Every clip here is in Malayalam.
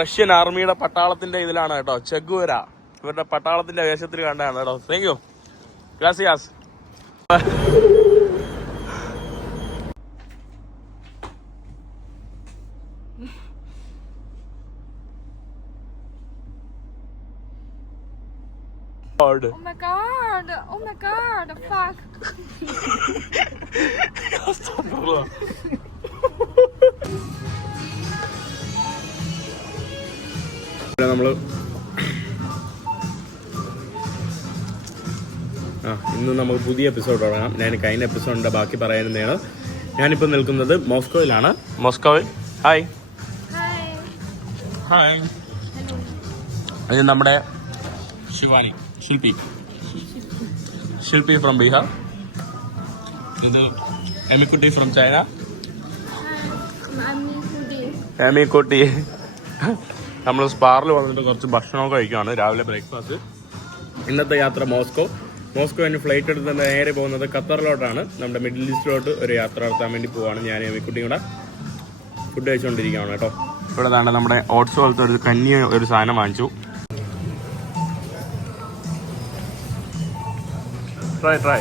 റഷ്യൻ ആർമിയുടെ പട്ടാളത്തിന്റെ ഇതിലാണ് കേട്ടോ, ചെഗുവേര. ഇവരുടെ പട്ടാളത്തിന്റെ വേഷത്തിൽ കണ്ടാണ് കേട്ടോ. Thank you, gracias. Oh my god! Oh my god! Fuck! നമ്മള് ഇന്ന് നമുക്ക് പുതിയ എപ്പിസോഡ് തുടങ്ങാം. ഞാൻ കഴിഞ്ഞ എപ്പിസോഡിന്റെ ബാക്കി പറയാനെന്നാണ്. ഞാനിപ്പോൾ നിൽക്കുന്നത് മോസ്കോയിലാണ്. മോസ്കോയിൽ ഹായ് ഹായ്. ഇത് നമ്മുടെ ശിവാനി, ശില്പി ഫ്രം ബീഹാർ. ഇത് എമിക്കുട്ടി ഫ്രം ചൈന. എമിക്കുട്ടി. നമ്മൾ സ്പാറിൽ വന്നിട്ട് കുറച്ച് ഭക്ഷണമൊക്കെ കഴിക്കുകയാണ്, രാവിലെ ബ്രേക്ക്ഫാസ്റ്റ്. ഇന്നത്തെ യാത്ര മോസ്കോ തന്നെ ഫ്ലൈറ്റ് എടുത്ത് നേരെ പോകുന്നത് ഖത്തറിലോട്ടാണ്. നമ്മുടെ മിഡിൽ ഈസ്റ്റിലോട്ട് ഒരു യാത്ര നടത്താൻ വേണ്ടി പോവാണ്. ഞാൻ എമിക്കുട്ടിയും കൂടെ ഫുഡ് കഴിച്ചുകൊണ്ടിരിക്കുകയാണ് കേട്ടോ. ഇവിടെ താണ്ട് നമ്മുടെ ഓട്സ് പോലത്തെ ഒരു കഞ്ഞി ഒരു സാധനം വാങ്ങിച്ചു. ട്രൈ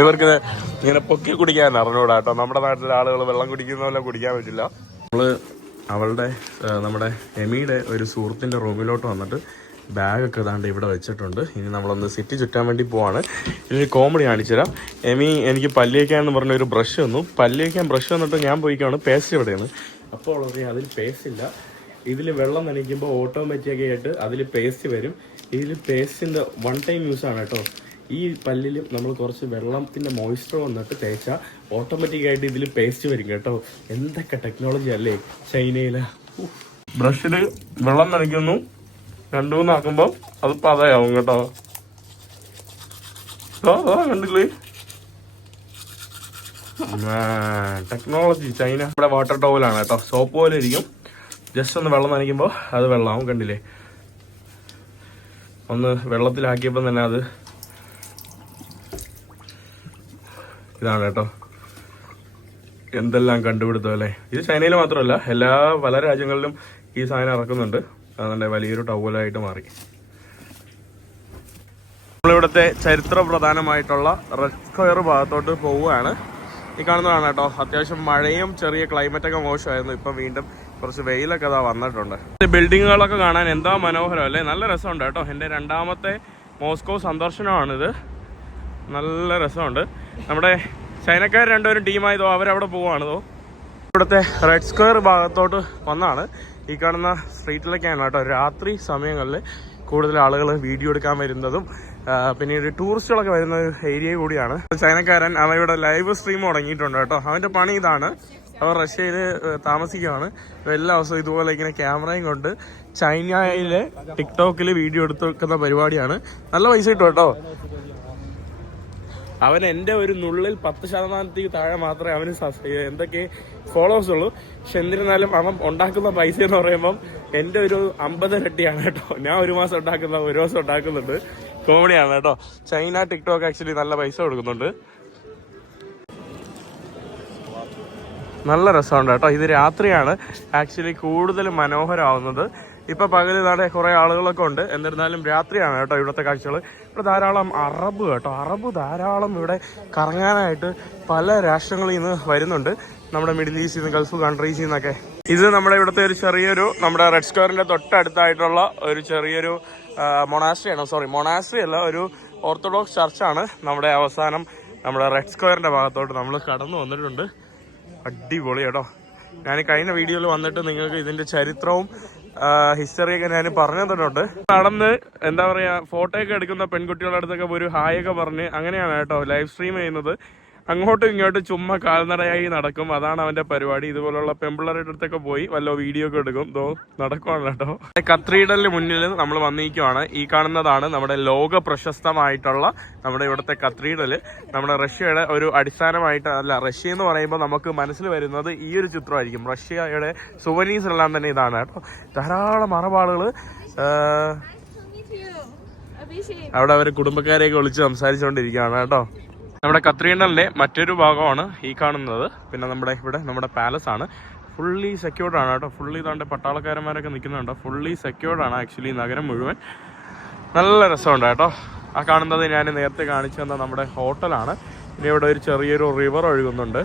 ഇവർക്ക് ഇങ്ങനെ പൊക്കി കുടിക്കാൻ അറിഞ്ഞൂടാ കേട്ടോ. നമ്മുടെ നാട്ടിലെ ആളുകൾ വെള്ളം കുടിക്കുന്ന പോലെ കുടിക്കാൻ പറ്റില്ല. നമ്മുടെ എമിയുടെ ഒരു സുഹൃത്തിൻ്റെ റൂമിലോട്ട് വന്നിട്ട് ബാഗൊക്കെ ഏതാണ്ട് ഇവിടെ വെച്ചിട്ടുണ്ട്. ഇനി നമ്മളൊന്ന് സിറ്റി ചുറ്റാൻ വേണ്ടി പോവാണ്. ഇനി കോമഡി കാണിച്ചു തരാം. എമി എനിക്ക് പല്ലിയേക്കാന്ന് പറഞ്ഞ ഒരു ബ്രഷ് തന്നു. പല്ലിയേക്കാൻ ബ്രഷ് വന്നിട്ട് ഞാൻ പോയിക്കാണ് പേസ്റ്റ് എവിടെയാണ്. അപ്പോൾ പറയാം അതിൽ പേസ്റ്റ് ഇല്ല. ഇതിൽ വെള്ളം നനയ്ക്കുമ്പോൾ ഓട്ടോമാറ്റിക് ആയിട്ട് അതിൽ പേസ്റ്റ് വരും. ഇതിൽ പേസ്റ്റിൻ്റെ വൺ ടൈം യൂസാണ് കേട്ടോ. ഈ പല്ലിൽ നമ്മൾ കുറച്ച് വെള്ളത്തിൻ്റെ മോയ്സ്ചർ വന്നിട്ട് തേച്ചാൽ ഓട്ടോമാറ്റിക്കായിട്ട് ഇതിൽ പേസ്റ്റ് വരും കേട്ടോ. എന്തൊക്കെ ടെക്നോളജി അല്ലേ ചൈനയിൽ. ബ്രഷിൽ വെള്ളം നനയ്ക്കുന്നു, 2-3 ആക്കുമ്പോൾ അത് പതയാവും കേട്ടോ. കണ്ടില്ലേ ടെക്നോളജി ചൈന. ഇവിടെ വാട്ടർ ടവലാണ് കേട്ടോ, സോപ്പ് പോലെ ഇരിക്കും. ജസ്റ്റ് ഒന്ന് വെള്ളം നനയ്ക്കുമ്പോൾ അത് വെള്ളമാവും. കണ്ടില്ലേ, ഒന്ന് വെള്ളത്തിലാക്കിയപ്പോൾ തന്നെ അത് ഇതാണ് കേട്ടോ. എന്തെല്ലാം കണ്ടുപിടുത്തം അല്ലേ. ഇത് ചൈനയിൽ മാത്രമല്ല, പല രാജ്യങ്ങളിലും ഈ സാധനം ഇറക്കുന്നുണ്ട്. അതുകൊണ്ട് വലിയൊരു ടവലായിട്ട് മാറി. നമ്മളിവിടുത്തെ ചരിത്ര പ്രധാനമായിട്ടുള്ള റെഡ് സ്ക്വയർ ഭാഗത്തോട്ട് പോവുകയാണ്. ഈ കാണുന്നതാണ് കേട്ടോ. അത്യാവശ്യം മഴയും ചെറിയ ക്ലൈമറ്റൊക്കെ മോശമായിരുന്നു. ഇപ്പം വീണ്ടും കുറച്ച് വെയിലൊക്കെ അതാ വന്നിട്ടുണ്ട്. ബിൽഡിങ്ങുകളൊക്കെ കാണാൻ എന്താ മനോഹരം അല്ലേ. നല്ല രസമുണ്ട് കേട്ടോ. എൻ്റെ 2ാമത്തെ മോസ്കോ സന്ദർശനമാണിത്. നല്ല രസമുണ്ട്. നമ്മുടെ ചൈനക്കാർ 2 ടീമായതോ അവരവിടെ പോവുകയാണതോ. ഇവിടുത്തെ റെഡ് സ്ക്വയർ ഭാഗത്തോട്ട് വന്നാണ്. ഈ കാണുന്ന സ്ട്രീറ്റിലൊക്കെയാണ് കേട്ടോ രാത്രി സമയങ്ങളിൽ കൂടുതൽ ആളുകൾ വീഡിയോ എടുക്കാൻ വരുന്നതും പിന്നീട് ടൂറിസ്റ്റുകളൊക്കെ വരുന്ന ഏരിയ കൂടിയാണ്. ചൈനക്കാരൻ അവയുടെ ലൈവ് സ്ട്രീം തുടങ്ങിയിട്ടുണ്ട് കേട്ടോ. അവൻ്റെ പണി ഇതാണ്. അവർ റഷ്യയിൽ താമസിക്കുകയാണ്. എല്ലാ ദിവസവും ഇതുപോലെ ഇങ്ങനെ ക്യാമറയും കൊണ്ട് ചൈനയിലെ ടിക്ടോക്കിൽ വീഡിയോ എടുത്ത് വെക്കുന്ന പരിപാടിയാണ്. നല്ല പൈസ കിട്ടും കേട്ടോ. അവൻ എൻ്റെ ഒരു നുള്ളിൽ 10% താഴെ മാത്രമേ അവന് എന്തൊക്കെ ഫോളോവേഴ്സ് ഉള്ളൂ. പക്ഷെ എന്നിരുന്നാലും അവൻ ഉണ്ടാക്കുന്ന പൈസ എന്ന് പറയുമ്പം എൻ്റെ ഒരു 50 ഇരട്ടിയാണ് കേട്ടോ. ഞാൻ ഒരു മാസം ഉണ്ടാക്കുന്ന 1 ദിവസം ഉണ്ടാക്കുന്നുണ്ട്. കോമഡിയാണ് കേട്ടോ. ചൈന ടിക്ടോക്ക് ആക്ച്വലി നല്ല പൈസ കൊടുക്കുന്നുണ്ട്. നല്ല രസമുണ്ട് കേട്ടോ. ഇത് രാത്രിയാണ് ആക്ച്വലി കൂടുതൽ മനോഹരമാവുന്നത്. ഇപ്പം പകൽ നാടെ കുറേ ആളുകളൊക്കെ ഉണ്ട്. എന്നിരുന്നാലും രാത്രിയാണ് കേട്ടോ ഇവിടുത്തെ കാഴ്ചകൾ. ഇവിടെ ധാരാളം അറബ് ധാരാളം ഇവിടെ കറങ്ങാനായിട്ട് പല രാഷ്ട്രങ്ങളിൽ നിന്ന് വരുന്നുണ്ട്. നമ്മുടെ മിഡിൽ ഈസ്റ്റിൽ നിന്ന്, ഗൾഫ് കൺട്രീസിൽ നിന്നൊക്കെ. ഇത് നമ്മുടെ ഇവിടുത്തെ ഒരു ചെറിയൊരു നമ്മുടെ റെഡ് സ്ക്വയറിൻ്റെ തൊട്ടടുത്തായിട്ടുള്ള ഒരു ചെറിയൊരു മൊണാസ്ട്രി അല്ല, ഒരു ഓർത്തഡോക്സ് ചർച്ചാണ്. നമ്മുടെ അവസാനം നമ്മുടെ റെഡ് സ്ക്വയറിൻ്റെ ഭാഗത്തോട്ട് നമ്മൾ കടന്നു വന്നിട്ടുണ്ട്. അടിപൊളി കേട്ടോ. ഞാൻ കഴിഞ്ഞ വീഡിയോയിൽ വന്നിട്ട് നിങ്ങൾക്ക് ഇതിൻ്റെ ചരിത്രവും ഹിസ്റ്ററിയൊക്കെ ഞാൻ പറഞ്ഞു തന്നിട്ടുണ്ട്. നടന്ന് എന്താ പറയുക, ഫോട്ടോ ഒക്കെ എടുക്കുന്ന പെൺകുട്ടികളുടെ അടുത്തൊക്കെ ഒരു ഹായ് ഒക്കെ പറഞ്ഞ് അങ്ങനെയാണ് കേട്ടോ ലൈവ് സ്ട്രീം ചെയ്യുന്നത്. അങ്ങോട്ടും ഇങ്ങോട്ടും ചുമ്മാ കാൽനടയായി നടക്കും. അതാണ് അവന്റെ പരിപാടി. ഇതുപോലുള്ള പെമ്പിള്ളറുടെ അടുത്തൊക്കെ പോയി വല്ല വീഡിയോ ഒക്കെ എടുക്കും. നടക്കുവാണ് കേട്ടോ. കത്തീഡ്രലിന് മുന്നിൽ നമ്മൾ വന്നിരിക്കുവാണ്. ഈ കാണുന്നതാണ് നമ്മുടെ ലോക പ്രശസ്തമായിട്ടുള്ള നമ്മുടെ ഇവിടുത്തെ കത്തീഡ്രല്. നമ്മുടെ റഷ്യയുടെ ഒരു അടിസ്ഥാനമായിട്ട് അല്ല, റഷ്യ എന്ന് പറയുമ്പോൾ നമുക്ക് മനസ്സിൽ വരുന്നത് ഈ ഒരു ചിത്രമായിരിക്കും. റഷ്യയുടെ സുവനീസ് എല്ലാം തന്നെ ഇതാണ് കേട്ടോ. ധാരാളം അറബാളുകൾ അവിടെ അവർ കുടുംബക്കാരെയൊക്കെ വിളിച്ച് സംസാരിച്ചുകൊണ്ടിരിക്കുകയാണ് കേട്ടോ. നമ്മുടെ കത്രീഡലിന്റെ മറ്റൊരു ഭാഗമാണ് ഈ കാണുന്നത്. പിന്നെ നമ്മുടെ പാലസ് ആണ്. ഫുള്ളി സെക്യൂർഡ് ആണ് കേട്ടോ. ഫുള്ളി താണ്ട് പട്ടാളക്കാരന്മാരൊക്കെ നിൽക്കുന്നുണ്ടോ. ഫുള്ളി സെക്യൂർഡ് ആണ് ആക്ച്വലി നഗരം മുഴുവൻ. നല്ല രസമുണ്ട് കേട്ടോ. ആ കാണുന്നത് ഞാൻ നേരത്തെ കാണിച്ചു തന്ന നമ്മുടെ ഹോട്ടലാണ്. ഇനി ഇവിടെ ഒരു ചെറിയൊരു റിവർ ഒഴുകുന്നുണ്ട്.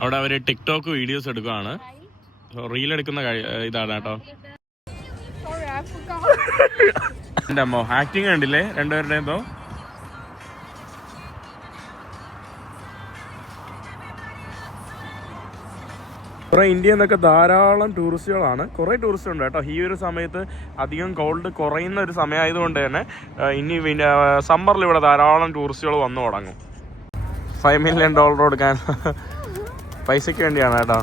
അവിടെ അവര് ടിക്ടോക്ക് വീഡിയോസ് എടുക്കുകയാണ്. റീൽ എടുക്കുന്ന ഇതാണ് കേട്ടോ. എന്റെ അമ്മോ ആക്ടിങ് കണ്ടില്ലേ രണ്ടുപേരുടെ എന്തോ. കുറെ ഇന്ത്യയിൽ നിന്നൊക്കെ ധാരാളം ടൂറിസ്റ്റുകളാണ്. കുറെ ടൂറിസ്റ്റ് ഉണ്ട് കേട്ടോ. ഈ ഒരു സമയത്ത് അധികം കോൾഡ് കുറയുന്ന ഒരു സമയമായതുകൊണ്ട് തന്നെ ഇനി സമ്മറിൽ ഇവിടെ ധാരാളം ടൂറിസ്റ്റുകൾ വന്നു തുടങ്ങും. $5 million കൊടുക്കാൻ പൈസക്ക് വേണ്ടിയാണ് കേട്ടോ.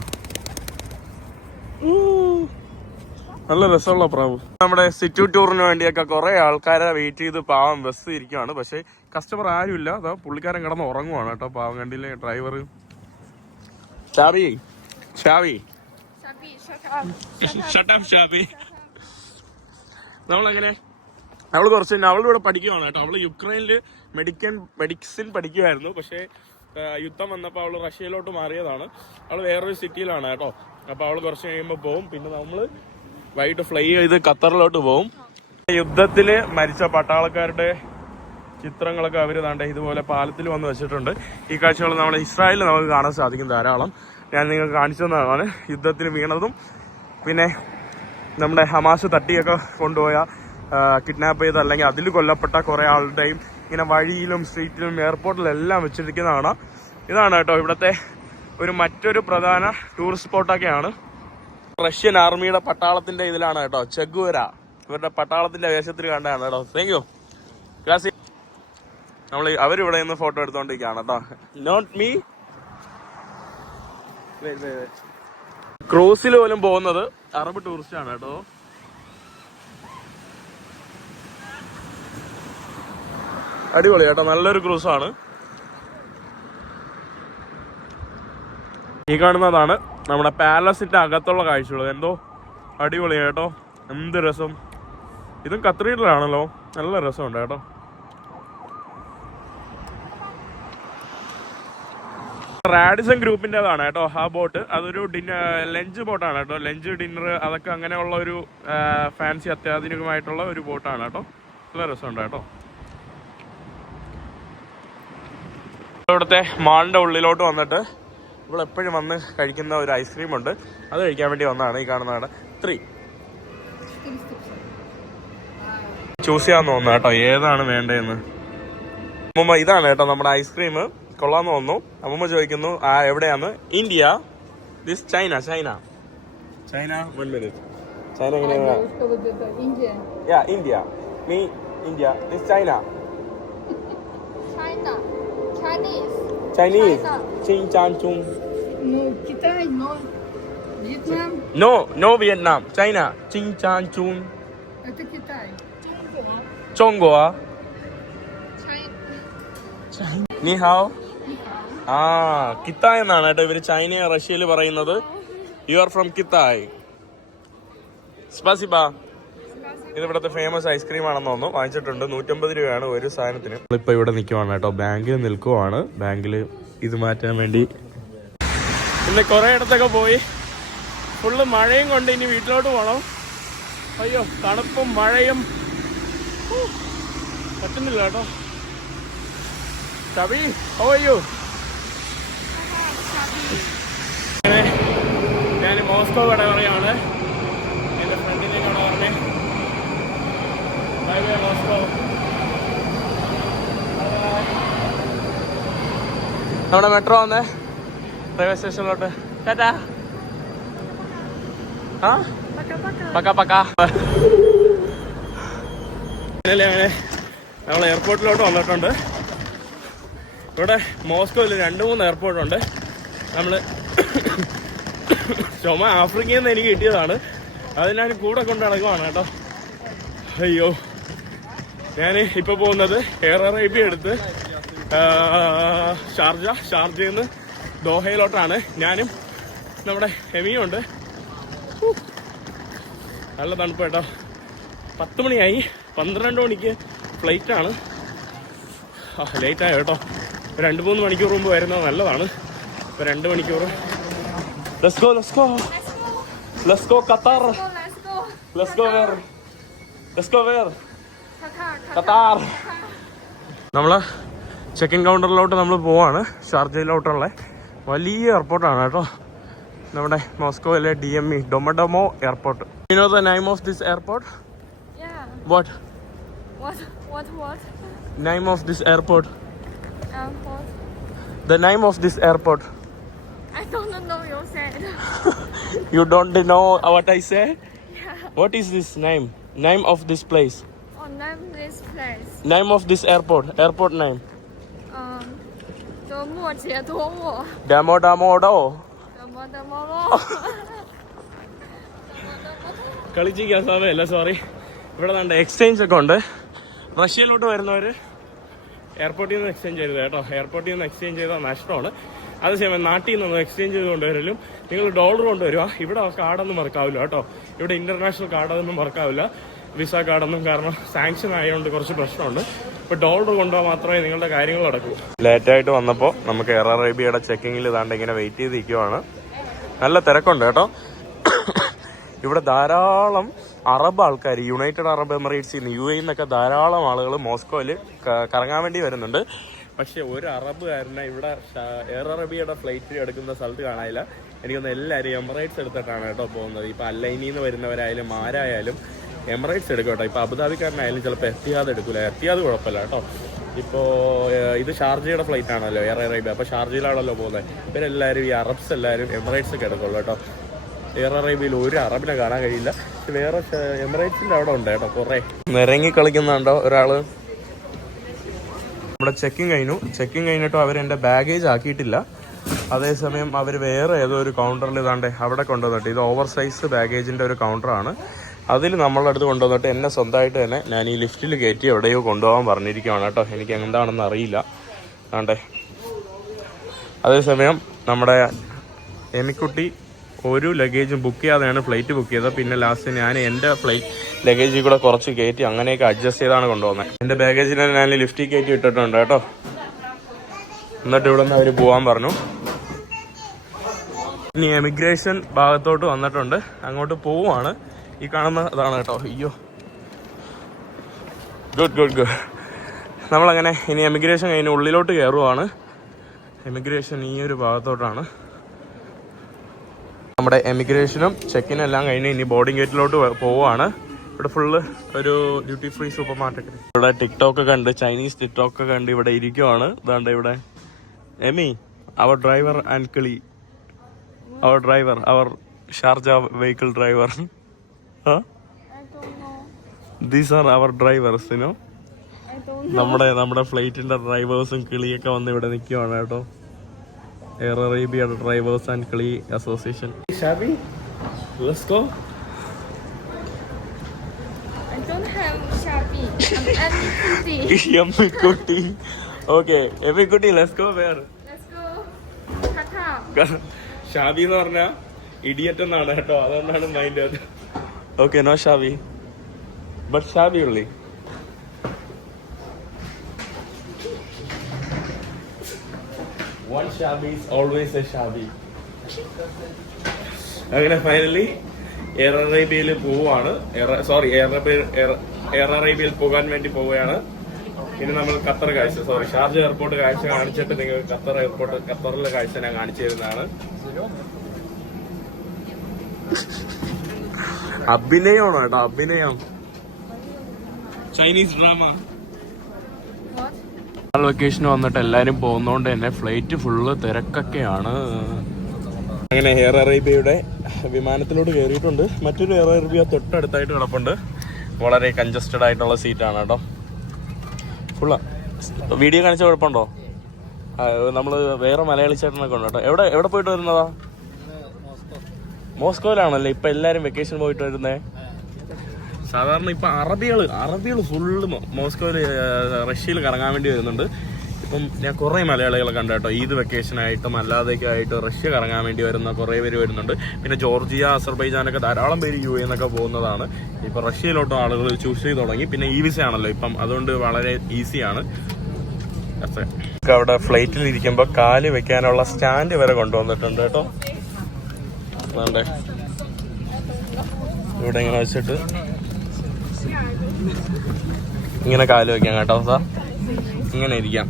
നല്ല രസമുള്ള പ്രാവ്. നമ്മുടെ സിറ്റി ടൂറിന് വേണ്ടിയൊക്കെ കുറെ ആൾക്കാരെ വെയിറ്റ് ചെയ്ത് പാവം ബസ് ഇരിക്കുകയാണ്. പക്ഷെ കസ്റ്റമർ ആരുമില്ല. അതാ പുള്ളിക്കാരൻ കിടന്ന് ഉറങ്ങുവാണ് കേട്ടോ. പാവം കണ്ടില്ലേ ഡ്രൈവർ. നമ്മളെങ്ങനെ അവളിവിടെ പഠിക്കുവാണ് കേട്ടോ. അവള് യുക്രൈനില് മെഡിസിൻ പഠിക്കുമായിരുന്നു. പക്ഷെ യുദ്ധം വന്നപ്പോൾ അവള് റഷ്യയിലോട്ട് മാറിയതാണ്. അവള് വേറൊരു സിറ്റിയിലാണ് കേട്ടോ. അപ്പൊ അവള് കുറച്ച് കഴിയുമ്പോൾ പോകും. പിന്നെ നമ്മള് വൈകിട്ട് ഫ്ലൈ ചെയ്ത് ഖത്തറിലോട്ട് പോകും. യുദ്ധത്തില് മരിച്ച പട്ടാളക്കാരുടെ ചിത്രങ്ങളൊക്കെ അവര് താണ്ടെ ഇതുപോലെ പാലത്തിൽ വന്ന് വെച്ചിട്ടുണ്ട്. ഈ കാഴ്ചകൾ നമ്മുടെ ഇസ്രായേലിൽ നമുക്ക് കാണാൻ സാധിക്കും ധാരാളം. ഞാൻ നിങ്ങൾക്ക് കാണിച്ചു തന്നതാണ് യുദ്ധത്തിന് വീണതും പിന്നെ നമ്മുടെ ഹമാസ് തട്ടിയൊക്കെ കൊണ്ടുപോയ കിഡ്നാപ്പ് ചെയ്ത് അല്ലെങ്കിൽ അതിൽ കൊല്ലപ്പെട്ട കുറേ ആളുടെയും ഇങ്ങനെ വഴിയിലും സ്ട്രീറ്റിലും എയർപോർട്ടിലും എല്ലാം വെച്ചിരിക്കുന്നതാണ്. ഇതാണ് കേട്ടോ ഇവിടുത്തെ മറ്റൊരു പ്രധാന ടൂറിസ്റ്റ് സ്പോട്ടൊക്കെയാണ്. റഷ്യൻ ആർമിയുടെ പട്ടാളത്തിന്റെ ഇതിലാണ് കേട്ടോ. ചെഗുവേര ഇവരുടെ പട്ടാളത്തിന്റെ വേഷത്തിൽ കണ്ടാണ് കേട്ടോ. Thank you. അവരിവിടെ നിന്ന് ഫോട്ടോ എടുത്തോണ്ടിരിക്കുകയാണ് കേട്ടോ. Not me. ക്രൂസിൽ പോലും പോകുന്നത് അറബ് ടൂറിസ്റ്റ് ആണ് കേട്ടോ. അടിപൊളി കേട്ടോ. നല്ലൊരു ക്രൂസാണ്. ഈ കാണുന്നതാണ് നമ്മുടെ പാലസിന്റെ അകത്തുള്ള കാഴ്ചകൾ. എന്തോ അടിപൊളി കേട്ടോ. എന്ത് രസം. ഇതും കത്രീഡലാണല്ലോ. നല്ല രസമുണ്ട് കേട്ടോ. റാഡിസൺ ഗ്രൂപ്പിൻ്റെതാണ് കേട്ടോ ആ ബോട്ട്. അതൊരു ലഞ്ച് ബോട്ടാണ് കേട്ടോ. ലഞ്ച് ഡിന്നർ അതൊക്കെ അങ്ങനെയുള്ള ഒരു ഫാൻസി അത്യാധുനികമായിട്ടുള്ള ഒരു ബോട്ടാണ് കേട്ടോ. നല്ല രസമുണ്ട് കേട്ടോ. ഇവിടുത്തെ മാളിൻ്റെ ഉള്ളിലോട്ട് വന്നിട്ട് ഇവിടെ എപ്പോഴും വന്ന് കഴിക്കുന്ന ഒരു ഐസ്ക്രീം ഉണ്ട്. അത് കഴിക്കാൻ വേണ്ടി വന്നതാണ്. ഈ കാണുന്നതാണ് 3 ചൂസ് ചെയ്യാൻ തോന്നുന്നു കേട്ടോ ഏതാണ് വേണ്ടതെന്ന്. അമ്മൂമ്മ ഇതാണ് കേട്ടോ നമ്മുടെ ഐസ്ക്രീം. കൊള്ളാന്ന് തോന്നുന്നു. അമ്മൂമ്മ ചോദിക്കുന്നു എവിടെയാന്ന്. India. This China. 1 minute. China എങ്ങനെയാ? India. Me India. This China. Chinese. Ching Chan Chung. No, Kitai, no. Vietnam. No Vietnam. China. Ching Chan Chung. Это Китай. Chongguo. Ni hao. Kitay എന്നാണ് കേട്ടോ ഇവര് ചൈനയെ റഷ്യയിൽ പറയുന്നത്. You are from Kitay. സ്പാസിബ. ഇത് ഇവിടുത്തെ ഫേമസ് ഐസ്ക്രീം ആണെന്ന് തോന്നുന്നു. വാങ്ങിച്ചിട്ടുണ്ട്. 150 രൂപയാണ് ഒരു സാധനത്തിന്. നമ്മളിപ്പോൾ ഇവിടെ നിൽക്കുവാണ് കേട്ടോ. ബാങ്കിൽ നിൽക്കുവാണ്. ബാങ്കിൽ ഇത് മാറ്റാൻ വേണ്ടി. ഇന്ന് കുറേ ഇടത്തൊക്കെ പോയി ഫുള്ള് മഴയും കൊണ്ട് ഇനി വീട്ടിലോട്ട് പോകണം. അയ്യോ തണുപ്പും മഴയും പറ്റുന്നില്ല കേട്ടോ. ഷബി ഹൗ ആർ യു? ഞാൻ മോസ്കോ കട പറയാണ്. Okay bye bye Moscow. നമ്മുടെ മെട്രോ വന്നേ റെയിൽവേ സ്റ്റേഷനിലോട്ട്. ടാറ്റാ. ആ പക്ക പക്ക. അങ്ങനെ നമ്മൾ എയർപോർട്ടിലോട്ട് വന്നിട്ടുണ്ട്. ഇവിടെ മോസ്കോയിൽ 2-3 എയർപോർട്ടുണ്ട്. നമ്മൾ ചുമ ആഫ്രിക്കയിൽ നിന്ന് എനിക്ക് കിട്ടിയതാണ്, അത് ഞാൻ കൂടെ കൊണ്ട് നടക്കുവാണ് കേട്ടോ. അയ്യോ, ഞാൻ ഇപ്പോൾ പോകുന്നത് എയർ അറേബ്യ എടുത്ത് ഷാർജയിൽ നിന്ന് ദോഹയിലോട്ടാണ്. ഞാനും നമ്മുടെ ഹെമിയും ഉണ്ട്. നല്ല തണുപ്പ് കേട്ടോ. 10 മണിയായി, 12 മണിക്ക് ഫ്ലൈറ്റാണ്. ലേറ്റായോ കേട്ടോ. 2-3 മണിക്കൂർ മുമ്പ് വരുന്നത് നല്ലതാണ്. ഇപ്പോൾ 2 മണിക്കൂർ. Let's go, let's go. Let's go Qatar. Let's go where? Let's go where? Qatar. നമ്മള് ചെക്ക് ഇൻ കൗണ്ടറിലോട്ട് നമ്മൾ പോവാണ്. ഷാർജയിലോട്ടുള്ള വലിയ എയർപോർട്ടാണ് കേട്ടോ. നമ്മുടെ മോസ്കോയിലെ DME ഡൊമഡൊമോ airport. You know the name of this airport? Yeah. What? What? Name of this airport? What? The name of this airport. I don't know you said. You don't know what I say? Yeah. What is this name? Name of this place. Oh, name this place. Name of this airport. Airport name. 德莫杰多莫。 Damodamodo. Demodamodo. കളിച്ചിരിക്കാൻ സമയമല്ല, സോറി. ഇവിടെ നല്ല എക്സ്ചേഞ്ച് ഒക്കെ ഉണ്ട്. റഷ്യയിലോട്ട് വരുന്നവർ എയർപോർട്ടിൽ നിന്ന് എക്സ്ചേഞ്ച് ചെയ്തത് കേട്ടോ. എയർപോർട്ടിൽ നിന്ന് എക്സ്ചേഞ്ച് ചെയ്താൽ നഷ്ടമാണ്. അതേസമയം നാട്ടിൽ നിന്നൊന്നും എക്സ്ചേഞ്ച് ചെയ്ത് കൊണ്ടുവരലും നിങ്ങൾ ഡോളർ കൊണ്ടുവരിക. ഇവിടെ കാർഡൊന്നും വർക്കാവില്ല കേട്ടോ. ഇവിടെ ഇന്റർനാഷണൽ കാർഡൊന്നും വർക്കാവില്ല, വിസ കാർഡൊന്നും. കാരണം സാങ്ഷൻ ആയതുകൊണ്ട് കുറച്ച് പ്രശ്നമുണ്ട്. ഇപ്പോൾ ഡോളർ കൊണ്ടുപോകാൻ മാത്രമേ നിങ്ങളുടെ കാര്യങ്ങൾ നടക്കൂ. ലേറ്റായിട്ട് വന്നപ്പോൾ നമുക്ക് എയർ അറേബ്യയുടെ ചെക്കിങ്ങിൽ ഇതാണ്ട് ഇങ്ങനെ വെയിറ്റ് ചെയ്തിരിക്കുവാണ്. നല്ല തിരക്കുണ്ട് കേട്ടോ. ഇവിടെ ധാരാളം അറബ് ആൾക്കാർ, യുണൈറ്റഡ് അറബ് എമിറേറ്റ്സിൽ നിന്ന്, UAE എന്നൊക്കെ ധാരാളം ആളുകൾ മോസ്കോയിൽ കറങ്ങാൻ വേണ്ടി വരുന്നുണ്ട്. പക്ഷെ ഒരു അറബുകാരനെ ഇവിടെ എയർ അറേബ്യയുടെ ഫ്ലൈറ്റ് എടുക്കുന്ന സ്ഥലത്ത് കാണാനില്ല. എനിക്കൊന്ന് എല്ലാവരും എമിറേറ്റ്സ് എടുത്തിട്ടാണ് കേട്ടോ പോകുന്നത്. ഇപ്പോൾ അല്ലൈനിൽ നിന്ന് വരുന്നവരായാലും ആരായാലും എമിറേറ്റ്സ് എടുക്കും കേട്ടോ. ഇപ്പോൾ അബുദാബിക്കാരനായാലും ചിലപ്പോൾ എത്തിയാദ് എടുക്കില്ല. എത്തിയാദ് കുഴപ്പമില്ല കേട്ടോ. ഇപ്പോൾ ഇത് ഷാർജയുടെ ഫ്ലൈറ്റ് ആണല്ലോ എയർ അറേബ്യ, അപ്പോൾ ഷാർജയിലാണല്ലോ പോകുന്നത്. ഇവരെല്ലാവരും ഈ അറബ്സ് എല്ലാവരും എമിറേറ്റ്സ് ഒക്കെ എടുക്കുള്ളൂ കേട്ടോ. എയർ അറേബ്യയിൽ ഒരു അറബിനെ കാണാൻ കഴിയില്ല. വേറെ എമിറേറ്റ്സിൻ്റെ അവിടെ ഉണ്ട് കേട്ടോ കുറേ. നിരങ്ങി കളിക്കുന്നുണ്ടോ ഒരാള്. നമ്മുടെ ചെക്കിങ് കഴിഞ്ഞിട്ടോ അവരെൻ്റെ ബാഗേജ് ആക്കിയിട്ടില്ല. അതേസമയം അവർ വേറെ ഏതോ ഒരു കൗണ്ടറിൽ ഇതാണ്ട് അവിടെ കൊണ്ടുവന്നിട്ട്, ഇത് ഓവർ സൈസ് ബാഗേജിൻ്റെ ഒരു കൗണ്ടറാണ്. അതിൽ നമ്മളുടെ അടുത്ത് കൊണ്ടുവന്നിട്ട് എന്നെ സ്വന്തമായിട്ട് തന്നെ ഞാൻ ഈ ലിഫ്റ്റിൽ കയറ്റി എവിടെയോ കൊണ്ടുപോകാൻ പറഞ്ഞിരിക്കുകയാണ് കേട്ടോ. എനിക്ക് എന്താണെന്ന് അറിയില്ല. ആണ്ടേ അതേസമയം നമ്മുടെ എമിക്കുട്ടി ഒരു ലഗേജും ബുക്ക് ചെയ്യാതെയാണ് ഫ്ലൈറ്റ് ബുക്ക് ചെയ്തത്. പിന്നെ ലാസ്റ്റ് ഞാൻ എൻ്റെ ഫ്ലൈറ്റ് ലഗേജിൽ കൂടെ കുറച്ച് കയറ്റി അങ്ങനെയൊക്കെ അഡ്ജസ്റ്റ് ചെയ്താണ് കൊണ്ടുപോകുന്നത്. എൻ്റെ ബാഗേജിനെ ഞാൻ ലിഫ്റ്റിൽ കയറ്റി ഇട്ടിട്ടുണ്ട് കേട്ടോ. എന്നിട്ട് ഇവിടെ നിന്ന് അവർ പോകാൻ പറഞ്ഞു. ഇനി എമിഗ്രേഷൻ ഭാഗത്തോട്ട് വന്നിട്ടുണ്ട്, അങ്ങോട്ട് പോവുകയാണ്. ഈ കാണുന്ന ഇതാണ് കേട്ടോ. അയ്യോ, ഗുഡ്. നമ്മളങ്ങനെ ഇനി എമിഗ്രേഷൻ കഴിഞ്ഞ് ഉള്ളിലോട്ട് കയറുവാണ്. എമിഗ്രേഷൻ ഈ ഒരു ഭാഗത്തോട്ടാണ്. നമ്മുടെ എമിഗ്രേഷനും ചെക്കിനും എല്ലാം കഴിഞ്ഞ് ഇനി ബോർഡിംഗ് ഗേറ്റിലോട്ട് പോവുകയാണ്. ഇവിടെ ഫുള്ള് ഒരു ഡ്യൂട്ടി ഫ്രീ സൂപ്പർ മാർക്കറ്റ്. ഇവിടെ ടിക്ടോക്ക് കണ്ട്, ചൈനീസ് ടിക്ടോക്ക് കണ്ട് ഇവിടെ ഇരിക്കുവാണ്. ഇതാണ്ട് ഇവിടെ എമി, അവർ ഡ്രൈവർ ആൻഡ് കിളി, our driver, our Sharjah vehicle driver. These are our drivers, you know. നമ്മുടെ ഫ്ലൈറ്റിന്റെ ഡ്രൈവേഴ്സും കിളിയൊക്കെ വന്ന് ഇവിടെ നിൽക്കുവാണ് കേട്ടോ. എയർ അറേബ്യയുടെ ഡ്രൈവേഴ്സ് ആൻഡ് കിളി association. Shabi, let's go. I don't have Shabby. I'm Emikuti. Emikuti. Okay, Emikuti, let's go where? Let's go. Qatar. Shabby എന്ന് പറഞ്ഞാൽ ഇഡിയറ്റ് എന്നാണ് കേട്ടോ, അതുകൊണ്ടാണ് മൈൻഡ് അത്. Okay, no shabby, but shabby ഉള്ളി. One shabby is always a shabby. അങ്ങനെ ഫൈനലി എയർ അറേബ്യയിൽ പോവുകയാണ്. എയർ അറേബ്യയിൽ പോകാൻ വേണ്ടി പോവുകയാണ്. ഇനി നമ്മൾ ഖത്തർ കാഴ്ച, ഷാർജ എയർപോർട്ട് കാഴ്ച കാണിച്ചിട്ട് നിങ്ങൾ ഖത്തറിലെ കാഴ്ച ഞാൻ കാണിച്ചു തരുന്നതാണ്. അഭിനയമാണോ കേട്ടോ, അഭിനയം. Chinese drama. വെക്കേഷന് വന്നിട്ട് എല്ലാരും പോകുന്നോണ്ട് തന്നെ ഫ്ലൈറ്റ് ഫുള്ള് തിരക്കൊക്കെയാണ്. അങ്ങനെ എയർ അറേബ്യയുടെ വിമാനത്തിലോട്ട് കയറിയിട്ടുണ്ട്. മറ്റൊരു എയർ അറേബ്യ തൊട്ടടുത്തായിട്ട് കിടപ്പുണ്ട്. വളരെ കൺജസ്റ്റഡ് ആയിട്ടുള്ള സീറ്റാണ് കേട്ടോ. ഫുള്ള് വീഡിയോ കാണിച്ച കുഴപ്പമുണ്ടോ? നമ്മൾ വേറെ മലയാളി ചേട്ടനൊക്കെ ഉണ്ട് കേട്ടോ. എവിടെ പോയിട്ട് വരുന്നതാ? മോസ്കോയിലാണല്ലേ ഇപ്പം എല്ലാവരും വെക്കേഷൻ പോയിട്ട് വരുന്നേ. സാധാരണ ഇപ്പം അറബികൾ ഫുള്ള് മോസ്കോയിൽ റഷ്യയിൽ കറങ്ങാൻ വേണ്ടി വരുന്നുണ്ട്. ഇപ്പം ഞാൻ കുറേ മലയാളികളെ കണ്ടു കേട്ടോ. ഈദ് വെക്കേഷനായിട്ടും അല്ലാതെയൊക്കെ റഷ്യ കറങ്ങാൻ വേണ്ടി വരുന്ന കുറേ പേര് വരുന്നുണ്ട്. പിന്നെ ജോർജിയ, അസർബൈജാനൊക്കെ ധാരാളം പേര് യു എന്നൊക്കെ പോകുന്നതാണ്. ഇപ്പം റഷ്യയിലോട്ടും ആളുകൾ ചൂസ് ചെയ്ത് തുടങ്ങി. പിന്നെ ഈ വിസ ആണല്ലോ ഇപ്പം, അതുകൊണ്ട് വളരെ ഈസിയാണ്. അവിടെ ഫ്ലൈറ്റിൽ ഇരിക്കുമ്പോൾ കാല് വെക്കാനുള്ള സ്റ്റാൻഡ് വരെ കൊണ്ടുവന്നിട്ടുണ്ട് കേട്ടോ. വേണ്ടേ ഇവിടെ ഇങ്ങനെ വെച്ചിട്ട് ഇങ്ങനെ കാല് വെക്കാം കേട്ടോ. സാർ ഇങ്ങനെ ഇരിക്കാം.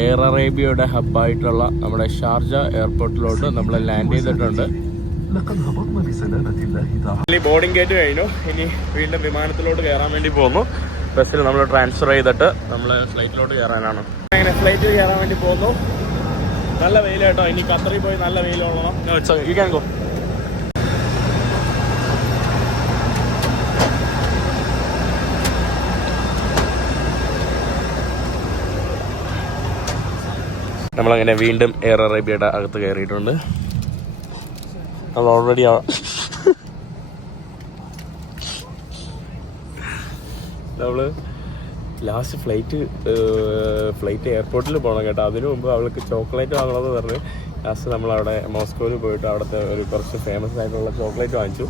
എയർ അറേബ്യയുടെ ഹബ്ബായിട്ടുള്ള നമ്മുടെ ഷാർജ എയർപോർട്ടിലോട്ട് നമ്മൾ ലാൻഡ് ചെയ്തിട്ടുണ്ട്. ബോർഡിംഗ് ഗേറ്റ് കഴിഞ്ഞു. ഇനി വീണ്ടും വിമാനത്തിലോട്ട് കയറാൻ വേണ്ടി പോകുന്നു. ബസ്സിൽ നമ്മൾ ട്രാൻസ്ഫർ ചെയ്തിട്ട് നമ്മൾ ഫ്ലൈറ്റിലോട്ട് കയറാനാണ്. അങ്ങനെ ഫ്ലൈറ്റിൽ കയറാൻ വേണ്ടി പോകുന്നു. നല്ല വെയിൽ കേട്ടോ. ഇനി ഖത്തറിൽ പോയി നല്ല വെയിൽ കൊള്ളണം. You can go. നമ്മളങ്ങനെ വീണ്ടും എയർ അറേബ്യയുടെ അകത്ത് കയറിയിട്ടുണ്ട്. നമ്മൾ ഓൾറെഡി നമ്മള് ലാസ്റ്റ് ഫ്ലൈറ്റ് എയർപോർട്ടിൽ പോകണം കേട്ടോ. അതിനു മുമ്പ് അവൾക്ക് ചോക്ലേറ്റ് വാങ്ങണമെന്ന് പറഞ്ഞ് ലാസ്റ്റ് നമ്മളവിടെ മോസ്കോയിൽ പോയിട്ട് അവിടുത്തെ കുറച്ച് ഫേമസ് ആയിട്ടുള്ള ചോക്ലേറ്റ് വാങ്ങിച്ചു.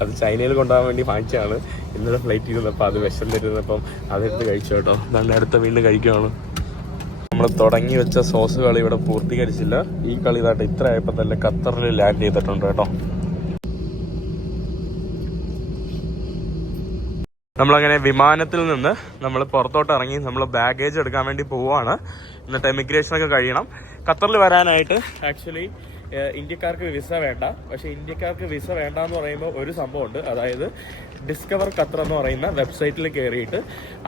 അത് ചൈനയിൽ കൊണ്ടുപോകാൻ വേണ്ടി വാങ്ങിച്ചതാണ്. ഇന്നലെ ഫ്ലൈറ്റ് ഇരുന്നപ്പോൾ അത് വിശന്നിരുന്നപ്പം അതെടുത്ത് കഴിച്ചു കേട്ടോ. നല്ല അടുത്ത വീണ്ടും കഴിക്കുകയാണ്. നമ്മൾ തുടങ്ങി വെച്ച സോസ് കളി ഇവിടെ പൂർത്തീകരിച്ചില്ല. ഈ കളി ഇതായിട്ട് ഇത്ര ആയപ്പോൾ തന്നെ ഖത്തറിൽ ലാൻഡ് ചെയ്തിട്ടുണ്ട് കേട്ടോ. നമ്മളങ്ങനെ വിമാനത്തിൽ നിന്ന് നമ്മൾ പുറത്തോട്ട് ഇറങ്ങി നമ്മൾ ബാഗേജ് എടുക്കാൻ വേണ്ടി പോവുകയാണ്. എന്നിട്ട് എമിഗ്രേഷനൊക്കെ കഴിയണം. ഖത്തറിൽ വരാനായിട്ട് ആക്ച്വലി ഇന്ത്യക്കാർക്ക് വിസ വേണ്ട. പക്ഷേ ഇന്ത്യക്കാർക്ക് വിസ വേണ്ട എന്ന് പറയുമ്പോൾ ഒരു സംഭവമുണ്ട്. അതായത് ഡിസ്കവർ ഖത്തർ എന്ന് പറയുന്ന വെബ്സൈറ്റിൽ കയറിയിട്ട്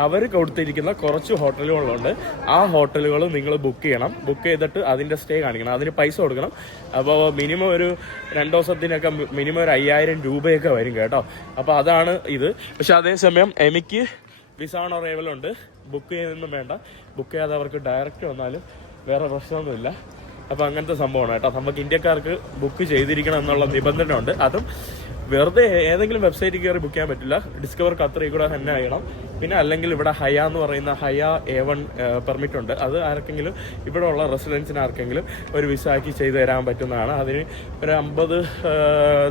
അവർ കൊടുത്തിരിക്കുന്ന കുറച്ച് ഹോട്ടലുകളുണ്ട്. ആ ഹോട്ടലുകൾ നിങ്ങൾ ബുക്ക് ചെയ്യണം. ബുക്ക് ചെയ്തിട്ട് അതിൻ്റെ സ്റ്റേ കാണിക്കണം. അതിന് പൈസ കൊടുക്കണം. അപ്പോൾ മിനിമം ഒരു 2 ദിവസത്തിനൊക്കെ മിനിമം ഒരു 5000 രൂപയൊക്കെ വരും കേട്ടോ. അപ്പോൾ അതാണ് ഇത്. പക്ഷെ അതേസമയം എനിക്ക് വിസ ഓൺ അറൈവലുണ്ട്. ബുക്ക് ചെയ്യുന്നൊന്നും വേണ്ട. ബുക്ക് ചെയ്യാതെ അവർക്ക് ഡയറക്റ്റ് വന്നാലും വേറെ പ്രശ്നമൊന്നുമില്ല. അപ്പോൾ അങ്ങനത്തെ സംഭവമാണ് കേട്ടോ. നമുക്ക് ഇന്ത്യക്കാർക്ക് ബുക്ക് ചെയ്തിരിക്കണം എന്നുള്ള നിബന്ധന ഉണ്ട്. അതും വെറുതെ ഏതെങ്കിലും വെബ്സൈറ്റിൽ കയറി ബുക്ക് ചെയ്യാൻ പറ്റില്ല. ഡിസ്കവർ ഖത്തറിൽ കൂടെ തന്നെ ചെയ്യണം. പിന്നെ അല്ലെങ്കിൽ ഇവിടെ ഹയ എന്ന് പറയുന്ന ഹയ A1 പെർമിറ്റ് ഉണ്ട്. അത് ആർക്കെങ്കിലും ഇവിടെ ഉള്ള റെസിഡൻസിന് ആർക്കെങ്കിലും ഒരു വിസ ആക്കി ചെയ്തു തരാൻ പറ്റുന്നതാണ്. അതിന് ഒരു 50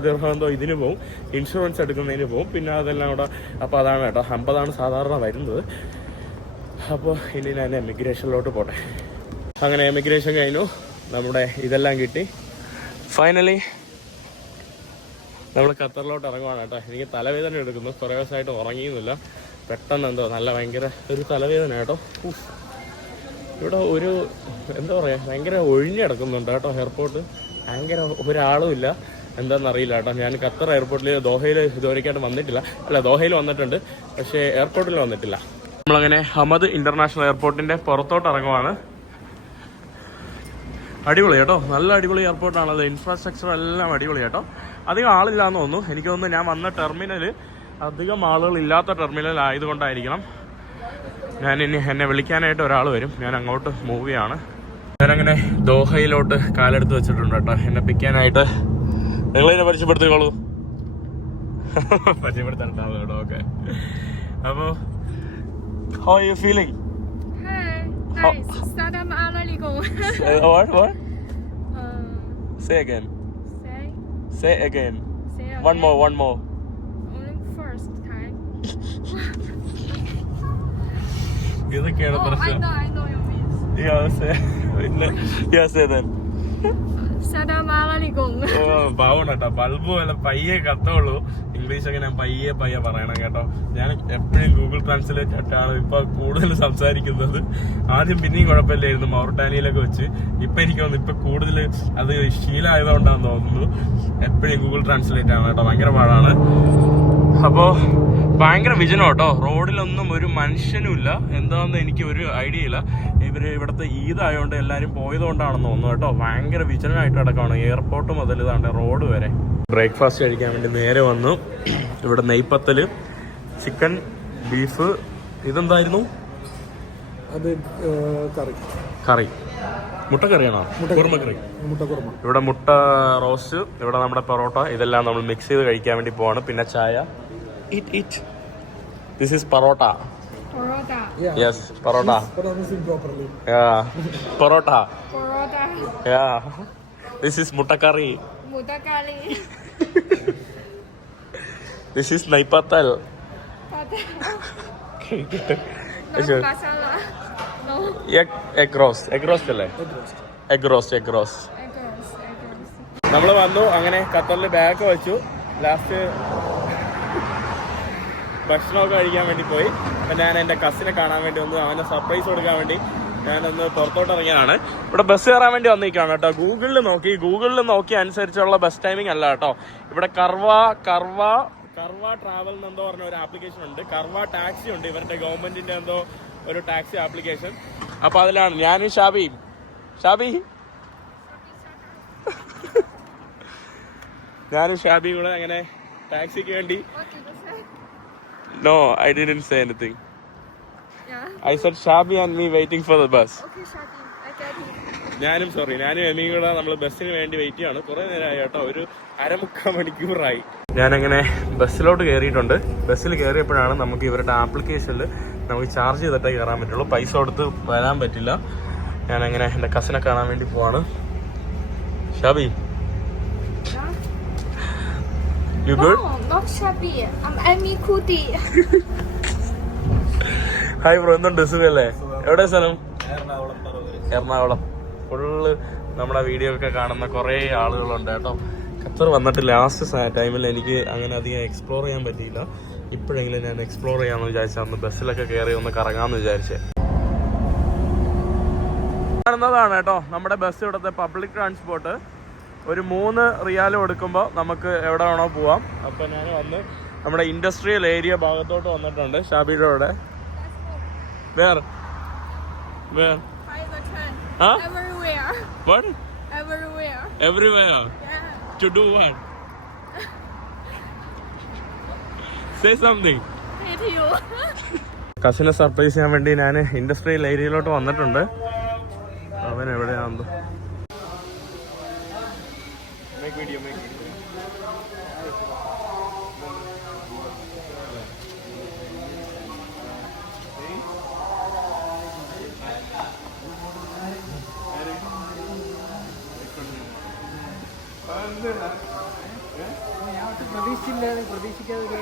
ദിർഹം എന്തോ ഇതിന് പോവും. ഇൻഷുറൻസ് എടുക്കുന്നതിന് പോവും. പിന്നെ അതെല്ലാം കൂടെ. അപ്പോൾ അതാണ് കേട്ടോ. 50 സാധാരണ വരുന്നത്. അപ്പോൾ ഇനി ഞാൻ എമിഗ്രേഷനിലോട്ട് പോട്ടെ. അങ്ങനെ എമിഗ്രേഷൻ കഴിഞ്ഞു. നമ്മുടെ ഇതെല്ലാം കിട്ടി. ഫൈനലി നമ്മൾ ഖത്തറിലോട്ട് ഇറങ്ങുവാണ് കേട്ടോ. എനിക്ക് തലവേദന എടുക്കുന്നു. കുറേ ദിവസമായിട്ട് ഉറങ്ങിയൊന്നുമില്ല. പെട്ടെന്ന് എന്തോ നല്ല ഭയങ്കര ഒരു തലവേദന കേട്ടോ. ഇവിടെ ഒരു എന്താ പറയുക, ഭയങ്കര ഒഴിഞ്ഞ് കിടക്കുന്നുണ്ട് കേട്ടോ എയർപോർട്ട്. ഭയങ്കര ഒരാളും ഇല്ല. എന്താണെന്നറിയില്ല കേട്ടോ. ഞാൻ ഖത്തർ എയർപോർട്ടിൽ ദോഹയിൽ ഇതുവരെയായിട്ട് വന്നിട്ടില്ല. അല്ല, ദോഹയിൽ വന്നിട്ടുണ്ട്, പക്ഷേ എയർപോർട്ടിൽ വന്നിട്ടില്ല. നമ്മളങ്ങനെ ഹമദ് ഇൻ്റർനാഷണൽ എയർപോർട്ടിൻ്റെ പുറത്തോട്ട് ഇറങ്ങുവാണ്. അടിപൊളി കേട്ടോ. നല്ല അടിപൊളി എയർപോർട്ടാണത്. ഇൻഫ്രാസ്ട്രക്ചർ എല്ലാം അടിപൊളി കേട്ടോ. അധികം ആളില്ലാന്ന് തോന്നുന്നു. എനിക്ക് തോന്നുന്നു ഞാൻ വന്ന ടെർമിനൽ അധികം ആളുകളില്ലാത്ത ടെർമിനൽ ആയതുകൊണ്ടായിരിക്കണം. എന്നെ വിളിക്കാനായിട്ട് ഒരാൾ വരും. ഞാൻ അങ്ങോട്ട് മൂവ് ചെയ്യാണ്. ഞാനങ്ങനെ ദോഹയിലോട്ട് കാലെടുത്ത് വെച്ചിട്ടുണ്ട് കേട്ടോ എന്നെ പിക്കാനായിട്ട്. നിങ്ങളതിനെ പരിചയപ്പെടുത്തിക്കോളൂ. പരിചയപ്പെടുത്താനുണ്ടാവും കേട്ടോ. ഓക്കെ. അപ്പോൾ how are you feeling? Nice. Salam alaikum. What? Say again. Say again. One more. Only first time. ഇതൊക്കെയാണ് പ്രശ്നം. I know your means. Say then. Salam alaikum. പാവണ കേട്ടോ. ബൾബ് വല്ല പയ്യെ കത്തുള്ളൂ. ഇംഗ്ലീഷൊക്കെ ഞാൻ പയ്യെ പറയണം കേട്ടോ. ഞാൻ എപ്പോഴും ഗൂഗിൾ ട്രാൻസ്ലേറ്റ് ആയിട്ടാണ് ഇപ്പൊ കൂടുതൽ സംസാരിക്കുന്നത്. ആദ്യം പിന്നെയും കുഴപ്പമില്ലായിരുന്നു മൗറിറ്റാനിയയിലൊക്കെ വെച്ച്. ഇപ്പൊ എനിക്ക് തോന്നുന്നു ഇപ്പൊ കൂടുതൽ അത് ശീലമായതുകൊണ്ടാന്ന് തോന്നുന്നു. എപ്പോഴും ഗൂഗിൾ ട്രാൻസ്ലേറ്റ് ആണ് കേട്ടോ. ഭയങ്കര പാടാണ്. അപ്പോ ഭയങ്കര വിജനം കേട്ടോ. റോഡിലൊന്നും ഒരു മനുഷ്യനും ഇല്ല. എന്താണെന്ന് എനിക്ക് ഒരു ഐഡിയ ഇല്ല. ഇവിടുത്തെ ഈദ് ആയതുകൊണ്ട് എല്ലാവരും പോയതുകൊണ്ടാണെന്ന് തോന്നുന്നു കേട്ടോ. ഭയങ്കര വിജനമായിട്ട് കിടക്കുകയാണ് എയർപോർട്ട് മുതൽ ഇതാണ്ട് റോഡ് വരെ. ബ്രേക്ക്ഫാസ്റ്റ് കഴിക്കാൻ വേണ്ടി നേരെ വന്നു. ഇവിടെ നെയ്പത്തല്, ചിക്കൻ, ബീഫ്. ഇതെന്തായിരുന്നു? അത് കറി, മുട്ടക്കറിയാണോ? കുറുമക്കറി. ഇവിടെ മുട്ട റോസ്റ്റ്, ഇവിടെ നമ്മുടെ പൊറോട്ട. ഇതെല്ലാം നമ്മൾ മിക്സ് ചെയ്ത് കഴിക്കാൻ വേണ്ടി പോവാണ്. പിന്നെ ചായ. This is parota. Parota. Yes, parota. Pronouncing properly. Yeah, parota. Parota. Yeah, this is mutakari. Mutakali. This is naipatal. No masala. No. Egg roast അല്ലേ? Egg roast. നമ്മൾ വന്നു. അങ്ങനെ ഖത്തറിൽ ബാഗ് വെച്ചു. ലാസ്റ്റ് ഭക്ഷണമൊക്കെ കഴിക്കാൻ വേണ്ടി പോയി. അപ്പം ഞാൻ എൻ്റെ കസിനെ കാണാൻ വേണ്ടി വന്നു. അവനെ സർപ്രൈസ് കൊടുക്കാൻ വേണ്ടി ഞാനൊന്ന് പുറത്തോട്ട് ഇറങ്ങിയതാണ്. ഇവിടെ ബസ് കയറാൻ വേണ്ടി വന്നിരിക്കുകയാണ് കേട്ടോ. ഗൂഗിളിൽ നോക്കി അനുസരിച്ചുള്ള ബസ് ടൈമിംഗ് അല്ല കേട്ടോ. ഇവിടെ കർവ ട്രാവൽ എന്നെന്തോ പറഞ്ഞ ഒരു ആപ്ലിക്കേഷൻ ഉണ്ട്. കർവ ടാക്സി ഉണ്ട്. ഇവരുടെ ഗവൺമെന്റിന്റെ എന്തോ ഒരു ടാക്സി ആപ്ലിക്കേഷൻ. അപ്പൊ അതിലാണ് ഞാനും ഷാബിയും കൂടെ അങ്ങനെ ടാക്സിക്ക് വേണ്ടി. No, I didn't say anything. Yeah. I said Shabi and me waiting for the bus. Okay, Shabi. I get it. ഞാനും എമിയും കൂടെ നമ്മൾ ബസ്സിന് വേണ്ടി വെയിറ്റ് ചെയ്യാണ്. കുറെ നേരമായി കേട്ടോ. ഒരു 1/4 മണിക്കൂറായി. ഞാനങ്ങനെ ബസ്സിലോട്ട് കയറിയിട്ടുണ്ട്. ബസ്സിൽ കയറിയപ്പോഴാണ് നമുക്ക് ഇവരുടെ ആപ്ലിക്കേഷനിൽ നമുക്ക് ചാർജ് ചെയ്തിട്ടേ കയറാൻ പറ്റുള്ളൂ. പൈസ കൊടുത്ത് വരാൻ പറ്റില്ല. ഞാനങ്ങനെ എൻ്റെ കസിനെ കാണാൻ വേണ്ടി പോവാണ്. Shabi, you good? No, not Shabi. I'm Amy Kuti. Hi bro, എന്തുണ്ട്? സുഖല്ലേ? എവിടെ സ്ഥലം? എറണാകുളം. ഫുള്ള് നമ്മുടെ വീഡിയോ ഒക്കെ കാണുന്ന കുറേ ആളുകളുണ്ട് കേട്ടോ. ഖത്തർ വന്നിട്ട് ലാസ്റ്റ് ടൈമിൽ എനിക്ക് അങ്ങനെ അധികം എക്സ്പ്ലോർ ചെയ്യാൻ പറ്റിയില്ല. ഇപ്പോഴെങ്കിലും ഞാൻ എക്സ്പ്ലോർ ചെയ്യാമെന്ന് വിചാരിച്ചാൽ ഒന്ന് ബസ്സിലൊക്കെ കയറി ഒന്ന് കറങ്ങാമെന്ന് വിചാരിച്ചേ. കാണുന്നതാണ് കേട്ടോ നമ്മുടെ ബസ്. ഇവിടുത്തെ പബ്ലിക് ട്രാൻസ്പോർട്ട്. ഒരു 3 റിയാൽ കൊടുക്കുമ്പോൾ നമുക്ക് എവിടെ വേണോ പോവാം. അപ്പം ഞാൻ വന്ന് നമ്മുടെ ഇൻഡസ്ട്രിയൽ ഏരിയ ഭാഗത്തോട്ട് വന്നിട്ടുണ്ട്. ഷാബിയുടെ അവിടെ. Where? 5 or 10. Huh? Everywhere. What? Everywhere. Everywhere. Yeah. To do what? Say something. Hate you. കസിനെ സർപ്രൈസ് ചെയ്യാൻ വേണ്ടി ഞാൻ ഇൻഡസ്ട്രിയൽ ഏരിയയിലോട്ട് വന്നിട്ടുണ്ട്. അവൻ എവിടെയാണെന്ന് വീഡിയോ പ്രതീക്ഷിക്കാതെ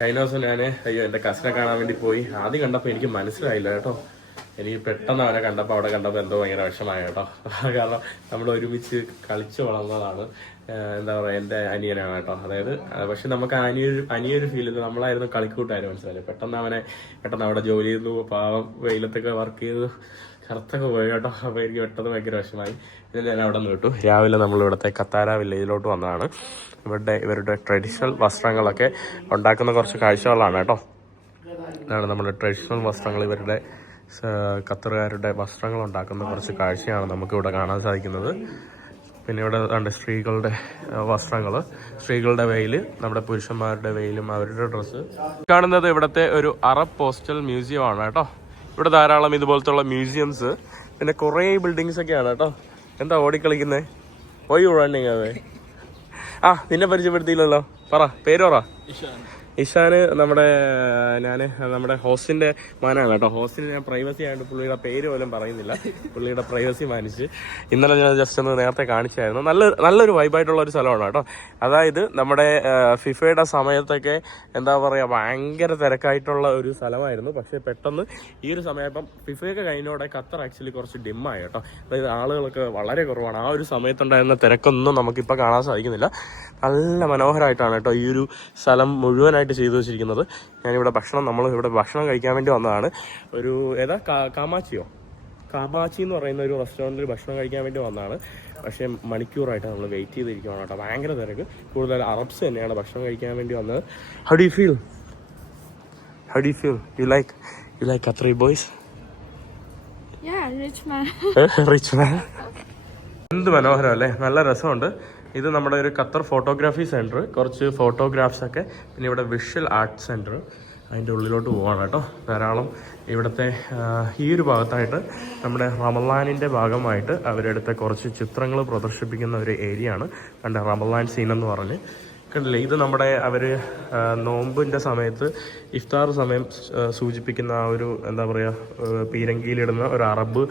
കഴിഞ്ഞ ദിവസം ഞാൻ എൻ്റെ കസിനെ കാണാൻ വേണ്ടി പോയി. ആദ്യം കണ്ടപ്പോൾ എനിക്ക് മനസ്സിലായില്ല കേട്ടോ. എനിക്ക് പെട്ടെന്ന് അവനെ കണ്ടപ്പോൾ അവിടെ കണ്ടപ്പോൾ എന്തോ ഭയങ്കര വിഷമമായ കേട്ടോ. കാരണം നമ്മൾ ഒരുമിച്ച് കളിച്ച് വളർന്നതാണ്. എന്താ പറയുക, എൻ്റെ അനിയനാണ് കേട്ടോ. അതായത് പക്ഷെ നമുക്ക് അനിയൊരു ഫീൽ ചെയ്ത് നമ്മളായിരുന്നു കളിക്കൂട്ടായിരുന്നു. മനസ്സിലായില്ലേ? പെട്ടെന്ന് അവിടെ ജോലി ചെയ്തു. പാവം വെയിലത്തൊക്കെ വർക്ക് ചെയ്ത് കറുത്തൊക്കെ പോയി കേട്ടോ. അപ്പോൾ എനിക്ക് പെട്ടെന്ന് ഭയങ്കര വിഷമമായി. പിന്നെ ഞാൻ അവിടെ നിന്ന് വിട്ടു. രാവിലെ നമ്മൾ ഇവിടുത്തെ കത്താര വില്ലേജിലോട്ട് വന്നതാണ്. ഇവരുടെ ട്രഡീഷണൽ വസ്ത്രങ്ങളൊക്കെ ഉണ്ടാക്കുന്ന കുറച്ച് കാഴ്ചകളാണ് കേട്ടോ. ഇതാണ് നമ്മുടെ ട്രഡീഷണൽ വസ്ത്രങ്ങൾ. ഇവരുടെ ഖത്തറുകാരുടെ വസ്ത്രങ്ങൾ ഉണ്ടാക്കുന്ന കുറച്ച് കാഴ്ചയാണ് നമുക്കിവിടെ കാണാൻ സാധിക്കുന്നത്. പിന്നെ ഇവിടെ സ്ത്രീകളുടെ വസ്ത്രങ്ങൾ, സ്ത്രീകളുടെ വെയിൽ, നമ്മുടെ പുരുഷന്മാരുടെ വെയിലും അവരുടെ ഡ്രസ്സ്. കാണുന്നത് ഇവിടുത്തെ ഒരു അറബ് പോസ്റ്റൽ മ്യൂസിയം ആണ് കേട്ടോ. ഇവിടെ ധാരാളം ഇതുപോലത്തുള്ള മ്യൂസിയംസ്, പിന്നെ കുറേ ബിൽഡിങ്സ് ഒക്കെയാണ് കേട്ടോ. എന്താ ഓടിക്കളിക്കുന്നേ? ഓ യു റണ്ണിങ് അവേ. നിന്നെ പരിചയപ്പെടുത്തിയില്ലല്ലോ. പേര് പറ. ഇഷാന് നമ്മുടെ ഹോസ്റ്റിന്റെ മാനാണ് കേട്ടോ. ഹോസ്റ്റിന് ഞാൻ പ്രൈവസി ആയിട്ട് പുള്ളിയുടെ പേര് പോലും പറയുന്നില്ല, പുള്ളിയുടെ പ്രൈവസി മാനിച്ച്. ഇന്നലെ ഞാൻ ജസ്റ്റ് ഒന്ന് നേരത്തെ കാണിച്ചായിരുന്നു. നല്ലൊരു വൈബായിട്ടുള്ള ഒരു സ്ഥലമാണ് കേട്ടോ. അതായത് നമ്മുടെ ഫിഫയുടെ സമയത്തൊക്കെ എന്താ പറയുക, ഭയങ്കര തിരക്കായിട്ടുള്ള ഒരു സ്ഥലമായിരുന്നു. പക്ഷേ പെട്ടെന്ന് ഈ ഒരു സമയം ഇപ്പം ഫിഫയൊക്കെ കഴിഞ്ഞോടെ ഖത്തർ ആക്ച്വലി കുറച്ച് ഡിമ്മായി കേട്ടോ. അതായത് ആളുകളൊക്കെ വളരെ കുറവാണ്. ആ ഒരു സമയത്തുണ്ടായിരുന്ന തിരക്കൊന്നും നമുക്കിപ്പോൾ കാണാൻ സാധിക്കുന്നില്ല. നല്ല മനോഹരമായിട്ടാണ് കേട്ടോ ഈ ഒരു സ്ഥലം മുഴുവനായിട്ട് ചെയ്തു വെച്ചിരിക്കുന്നത്. നമ്മൾ ഇവിടെ ഭക്ഷണം കഴിക്കാൻ വേണ്ടി വന്നതാണ്. ഒരു കാമാച്ചി എന്ന് പറയുന്ന ഒരു റെസ്റ്റോറൻറ്റിൽ ഭക്ഷണം കഴിക്കാൻ വേണ്ടി വന്നതാണ്. പക്ഷേ മണിക്കൂറായിട്ട് നമ്മൾ വെയിറ്റ് ചെയ്തിരിക്കുകയാണ് കേട്ടോ. ഭയങ്കര തിരക്ക്. കൂടുതൽ അറബ്സ് തന്നെയാണ് ഭക്ഷണം കഴിക്കാൻ വേണ്ടി വന്നത്. How do you feel? You like Qatari boys? Yeah, rich man. Rich മാൻ. എന്ത് മനോഹരം അല്ലേ, നല്ല രസമുണ്ട്. ഇത് നമ്മുടെ ഒരു ഖത്തർ ഫോട്ടോഗ്രാഫി സെൻറ്റർ, കുറച്ച് ഫോട്ടോഗ്രാഫ്സ് ഒക്കെ, പിന്നെ ഇവിടെ വിഷ്വൽ ആർട്ട് സെൻറ്റർ, അതിൻ്റെ ഉള്ളിലോട്ട് പോവാണ് കേട്ടോ. ധാരാളം ഇവിടുത്തെ ഈ ഒരു ഭാഗത്തായിട്ട് നമ്മുടെ റമളാനിൻ്റെ ഭാഗമായിട്ട് അവരെടുത്ത കുറച്ച് ചിത്രങ്ങൾ പ്രദർശിപ്പിക്കുന്ന ഒരു ഏരിയ ആണ്. കണ്ട റമളാൻ സീൻ എന്ന് പറഞ്ഞ് കണ്ടില്ലേ. ഇത് നമ്മുടെ അവർ നോമ്പിൻ്റെ സമയത്ത് ഇഫ്താർ സമയം സൂചിപ്പിക്കുന്ന ആ ഒരു എന്താ പറയുക, പീരങ്കിയിലിടുന്ന ഒരു അറബ്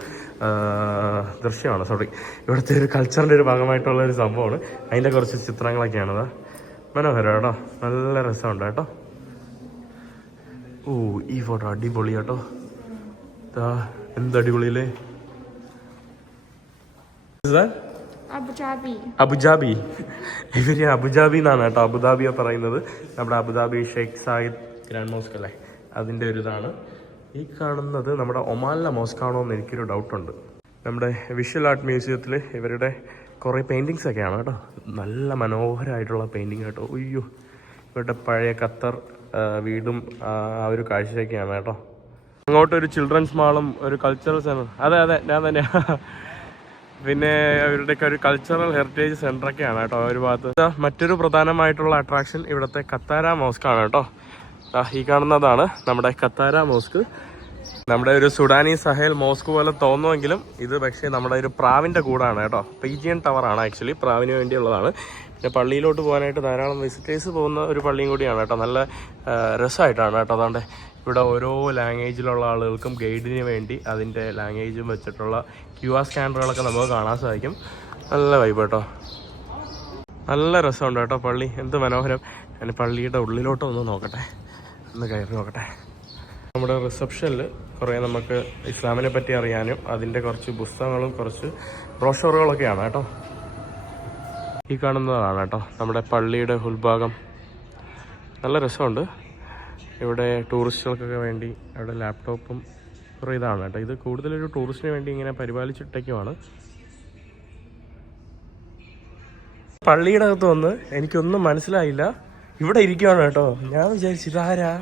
ദൃശ്യമാണ്. ഇവിടുത്തെ ഒരു കൾച്ചറിൻ്റെ ഒരു ഭാഗമായിട്ടുള്ള ഒരു സംഭവമാണ്. അതിൻ്റെ കുറച്ച് ചിത്രങ്ങളൊക്കെയാണത്. മനോഹരം കേട്ടോ, നല്ല രസമുണ്ട് കേട്ടോ. ഓ, ഈ ഫോട്ടോ അടിപൊളി കേട്ടോ. എന്ത് അടിപൊളിയല്ലേ. അബുജാബി. ഇവര് അബുജാബി എന്നാണ് കേട്ടോ, അബുദാബിയെ പറയുന്നത്. നമ്മുടെ Abu Dhabi Sheikh Zayed grand mosque അല്ലേ, അതിൻ്റെ ഒരു ഇതാണ്. ഈ കാണുന്നത് നമ്മുടെ ഒമാനിലെ മോസ്കാണോ എന്ന് എനിക്കൊരു ഡൗട്ടുണ്ട്. നമ്മുടെ വിഷ്വൽ ആർട്ട് മ്യൂസിയത്തിൽ ഇവരുടെ കുറേ പെയിൻറ്റിങ്സ് ഒക്കെയാണ് കേട്ടോ. നല്ല മനോഹരമായിട്ടുള്ള പെയിൻറ്റിങ് കേട്ടോ. അയ്യോ, ഇവരുടെ പഴയ ഖത്തർ വീടും ആ ഒരു കാഴ്ചയൊക്കെയാണ് കേട്ടോ. അങ്ങോട്ടൊരു ചിൽഡ്രൻസ് മാളും ഒരു കൾച്ചറൽ സെൻറ്റർ, അതെ ഞാൻ തന്നെയാണ്. പിന്നെ അവരുടെയൊക്കെ ഒരു കൾച്ചറൽ ഹെറിറ്റേജ് സെൻ്ററൊക്കെയാണ് കേട്ടോ ഒരു ഭാഗത്ത്. മറ്റൊരു പ്രധാനമായിട്ടുള്ള അട്രാക്ഷൻ ഇവിടുത്തെ കത്താര മോസ്ക് ആണ് കേട്ടോ. ഈ കാണുന്നതാണ് നമ്മുടെ കത്താര മോസ്ക്. നമ്മുടെ ഒരു സുഡാനി സഹേൽ മോസ്ക് പോലെ തോന്നുമെങ്കിലും ഇത് പക്ഷേ നമ്മുടെ ഒരു പ്രാവിൻ്റെ കൂടാണ് കേട്ടോ. പീജിയൻ ടവറാണ് ആക്ച്വലി, പ്രാവിന് വേണ്ടിയുള്ളതാണ്. പിന്നെ പള്ളിയിലോട്ട് പോകാനായിട്ട് ധാരാളം വിസിറ്റേഴ്സ് പോകുന്ന ഒരു പള്ളിയും കൂടിയാണ് കേട്ടോ. നല്ല രസമായിട്ടാണ് കേട്ടോ. അതുകൊണ്ട് ഇവിടെ ഓരോ ലാംഗ്വേജിലുള്ള ആളുകൾക്കും ഗൈഡിന് വേണ്ടി അതിൻ്റെ ലാംഗ്വേജും വെച്ചിട്ടുള്ള QR സ്കാനറുകളൊക്കെ നമുക്ക് കാണാൻ സാധിക്കും. നല്ല വൈബ് കേട്ടോ, നല്ല രസമുണ്ട് കേട്ടോ പള്ളി. എന്ത് മനോഹരം. ഞാൻ പള്ളിയുടെ ഉള്ളിലോട്ടൊന്ന് നോക്കട്ടെ, ഒന്ന് കയറി നോക്കട്ടെ. നമ്മുടെ റിസപ്ഷനിൽ കുറേ നമുക്ക് ഇസ്ലാമിനെ പറ്റി അറിയാനും അതിൻ്റെ കുറച്ച് പുസ്തകങ്ങളും കുറച്ച് ബ്രോഷറുകളൊക്കെയാണ് കേട്ടോ. ഈ കാണുന്നതാണ് കേട്ടോ നമ്മുടെ പള്ളിയുടെ ഉൾഭാഗം. നല്ല രസമുണ്ട്. ഇവിടെ ടൂറിസ്റ്റുകൾക്കൊക്കെ വേണ്ടി അവിടെ ലാപ്ടോപ്പും കുറേ ഇതാണ് കേട്ടോ. ഇത് കൂടുതലൊരു ടൂറിസ്റ്റിന് വേണ്ടി ഇങ്ങനെ പരിപാലിച്ചിട്ടൊക്കെയാണ്. പള്ളിയുടെ അകത്ത് വന്ന് എനിക്കൊന്നും മനസ്സിലായില്ല. ഇവിടെ ഇരിക്കുകയാണ് കേട്ടോ. ഞാൻ വിചാരിച്ചു ഇതാരാ.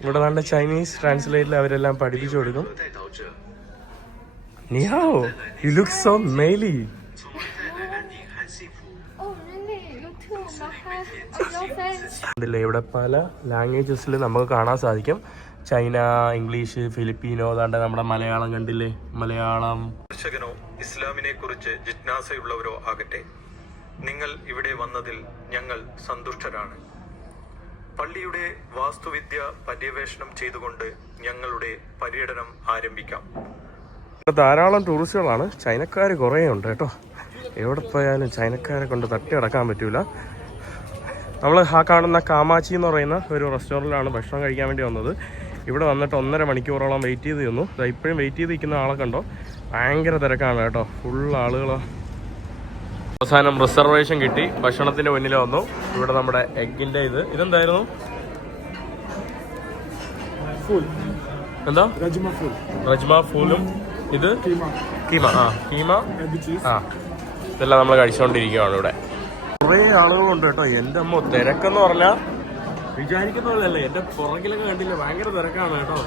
ഇവിടെ നല്ല ചൈനീസ് ട്രാൻസ്ലേറ്റിൽ അവരെല്ലാം പഠിപ്പിച്ചു കൊടുക്കും. നിഹാവോ, യു ലുക്ക് സോ മെയിലി. ഇവിടെ പല ലാംഗ്വേജസിൽ നമുക്ക് കാണാൻ സാധിക്കും. ചൈന, ഇംഗ്ലീഷ്, ഫിലിപ്പീനോ, അതാണ്ട് നമ്മുടെ മലയാളം കണ്ടില്ലേ, മലയാളം. ദർശകനോ ഇസ്ലാമിനെ കുറിച്ച് ജിജ്ഞാസയുള്ളവരോ ആകട്ടെ, നിങ്ങൾ ഇവിടെ വന്നതിൽ ഞങ്ങൾ സന്തുഷ്ടരാണ്. പള്ളിയുടെ വാസ്തുവിദ്യ പര്യവേഷണം ചെയ്തുകൊണ്ട് ഞങ്ങളുടെ പര്യടനം ആരംഭിക്കാം. ധാരാളം ടൂറിസ്റ്റുകളാണ്. ചൈനക്കാർ കുറേ ഉണ്ട് കേട്ടോ. എവിടെ പോയാലും ചൈനക്കാരെ കൊണ്ട് തട്ടി അടക്കാൻ പറ്റൂല. നമ്മൾ ആ കാണുന്ന കാമാച്ചി എന്ന് പറയുന്ന ഒരു റെസ്റ്റോറൻറ്റിലാണ് ഭക്ഷണം കഴിക്കാൻ വേണ്ടി വന്നത്. ഇവിടെ വന്നിട്ട് 1.5 മണിക്കൂറോളം വെയിറ്റ് ചെയ്ത് തന്നു. ഇപ്പോഴും വെയിറ്റ് ചെയ്ത് നിൽക്കുന്ന ആളെ കണ്ടോ, ഭയങ്കര തിരക്കാണ് കേട്ടോ, ഫുൾ ആളുകളാണ്. അവസാനം റിസർവേഷൻ കിട്ടി, ഭക്ഷണത്തിൻ്റെ മുന്നിൽ വന്നു. ഇവിടെ നമ്മുടെ എഗ്ഗിൻ്റെ ഇതെന്തായിരുന്നു, എന്താ റജ്മ ഫൂലും, ഇത് കീമ. ഇതെല്ലാം നമ്മൾ കഴിച്ചുകൊണ്ടിരിക്കുകയാണ്. ഇവിടെ കുറേ ആളുകളുണ്ട് കേട്ടോ. എൻ്റെ അമ്മ തിരക്കെന്ന് പറഞ്ഞാൽ വിചാരിക്കുന്ന പോലെയല്ല. എൻ്റെ പുറകിലൊക്കെ കണ്ടില്ല, ഭയങ്കര തിരക്കാണ് കേട്ടോ.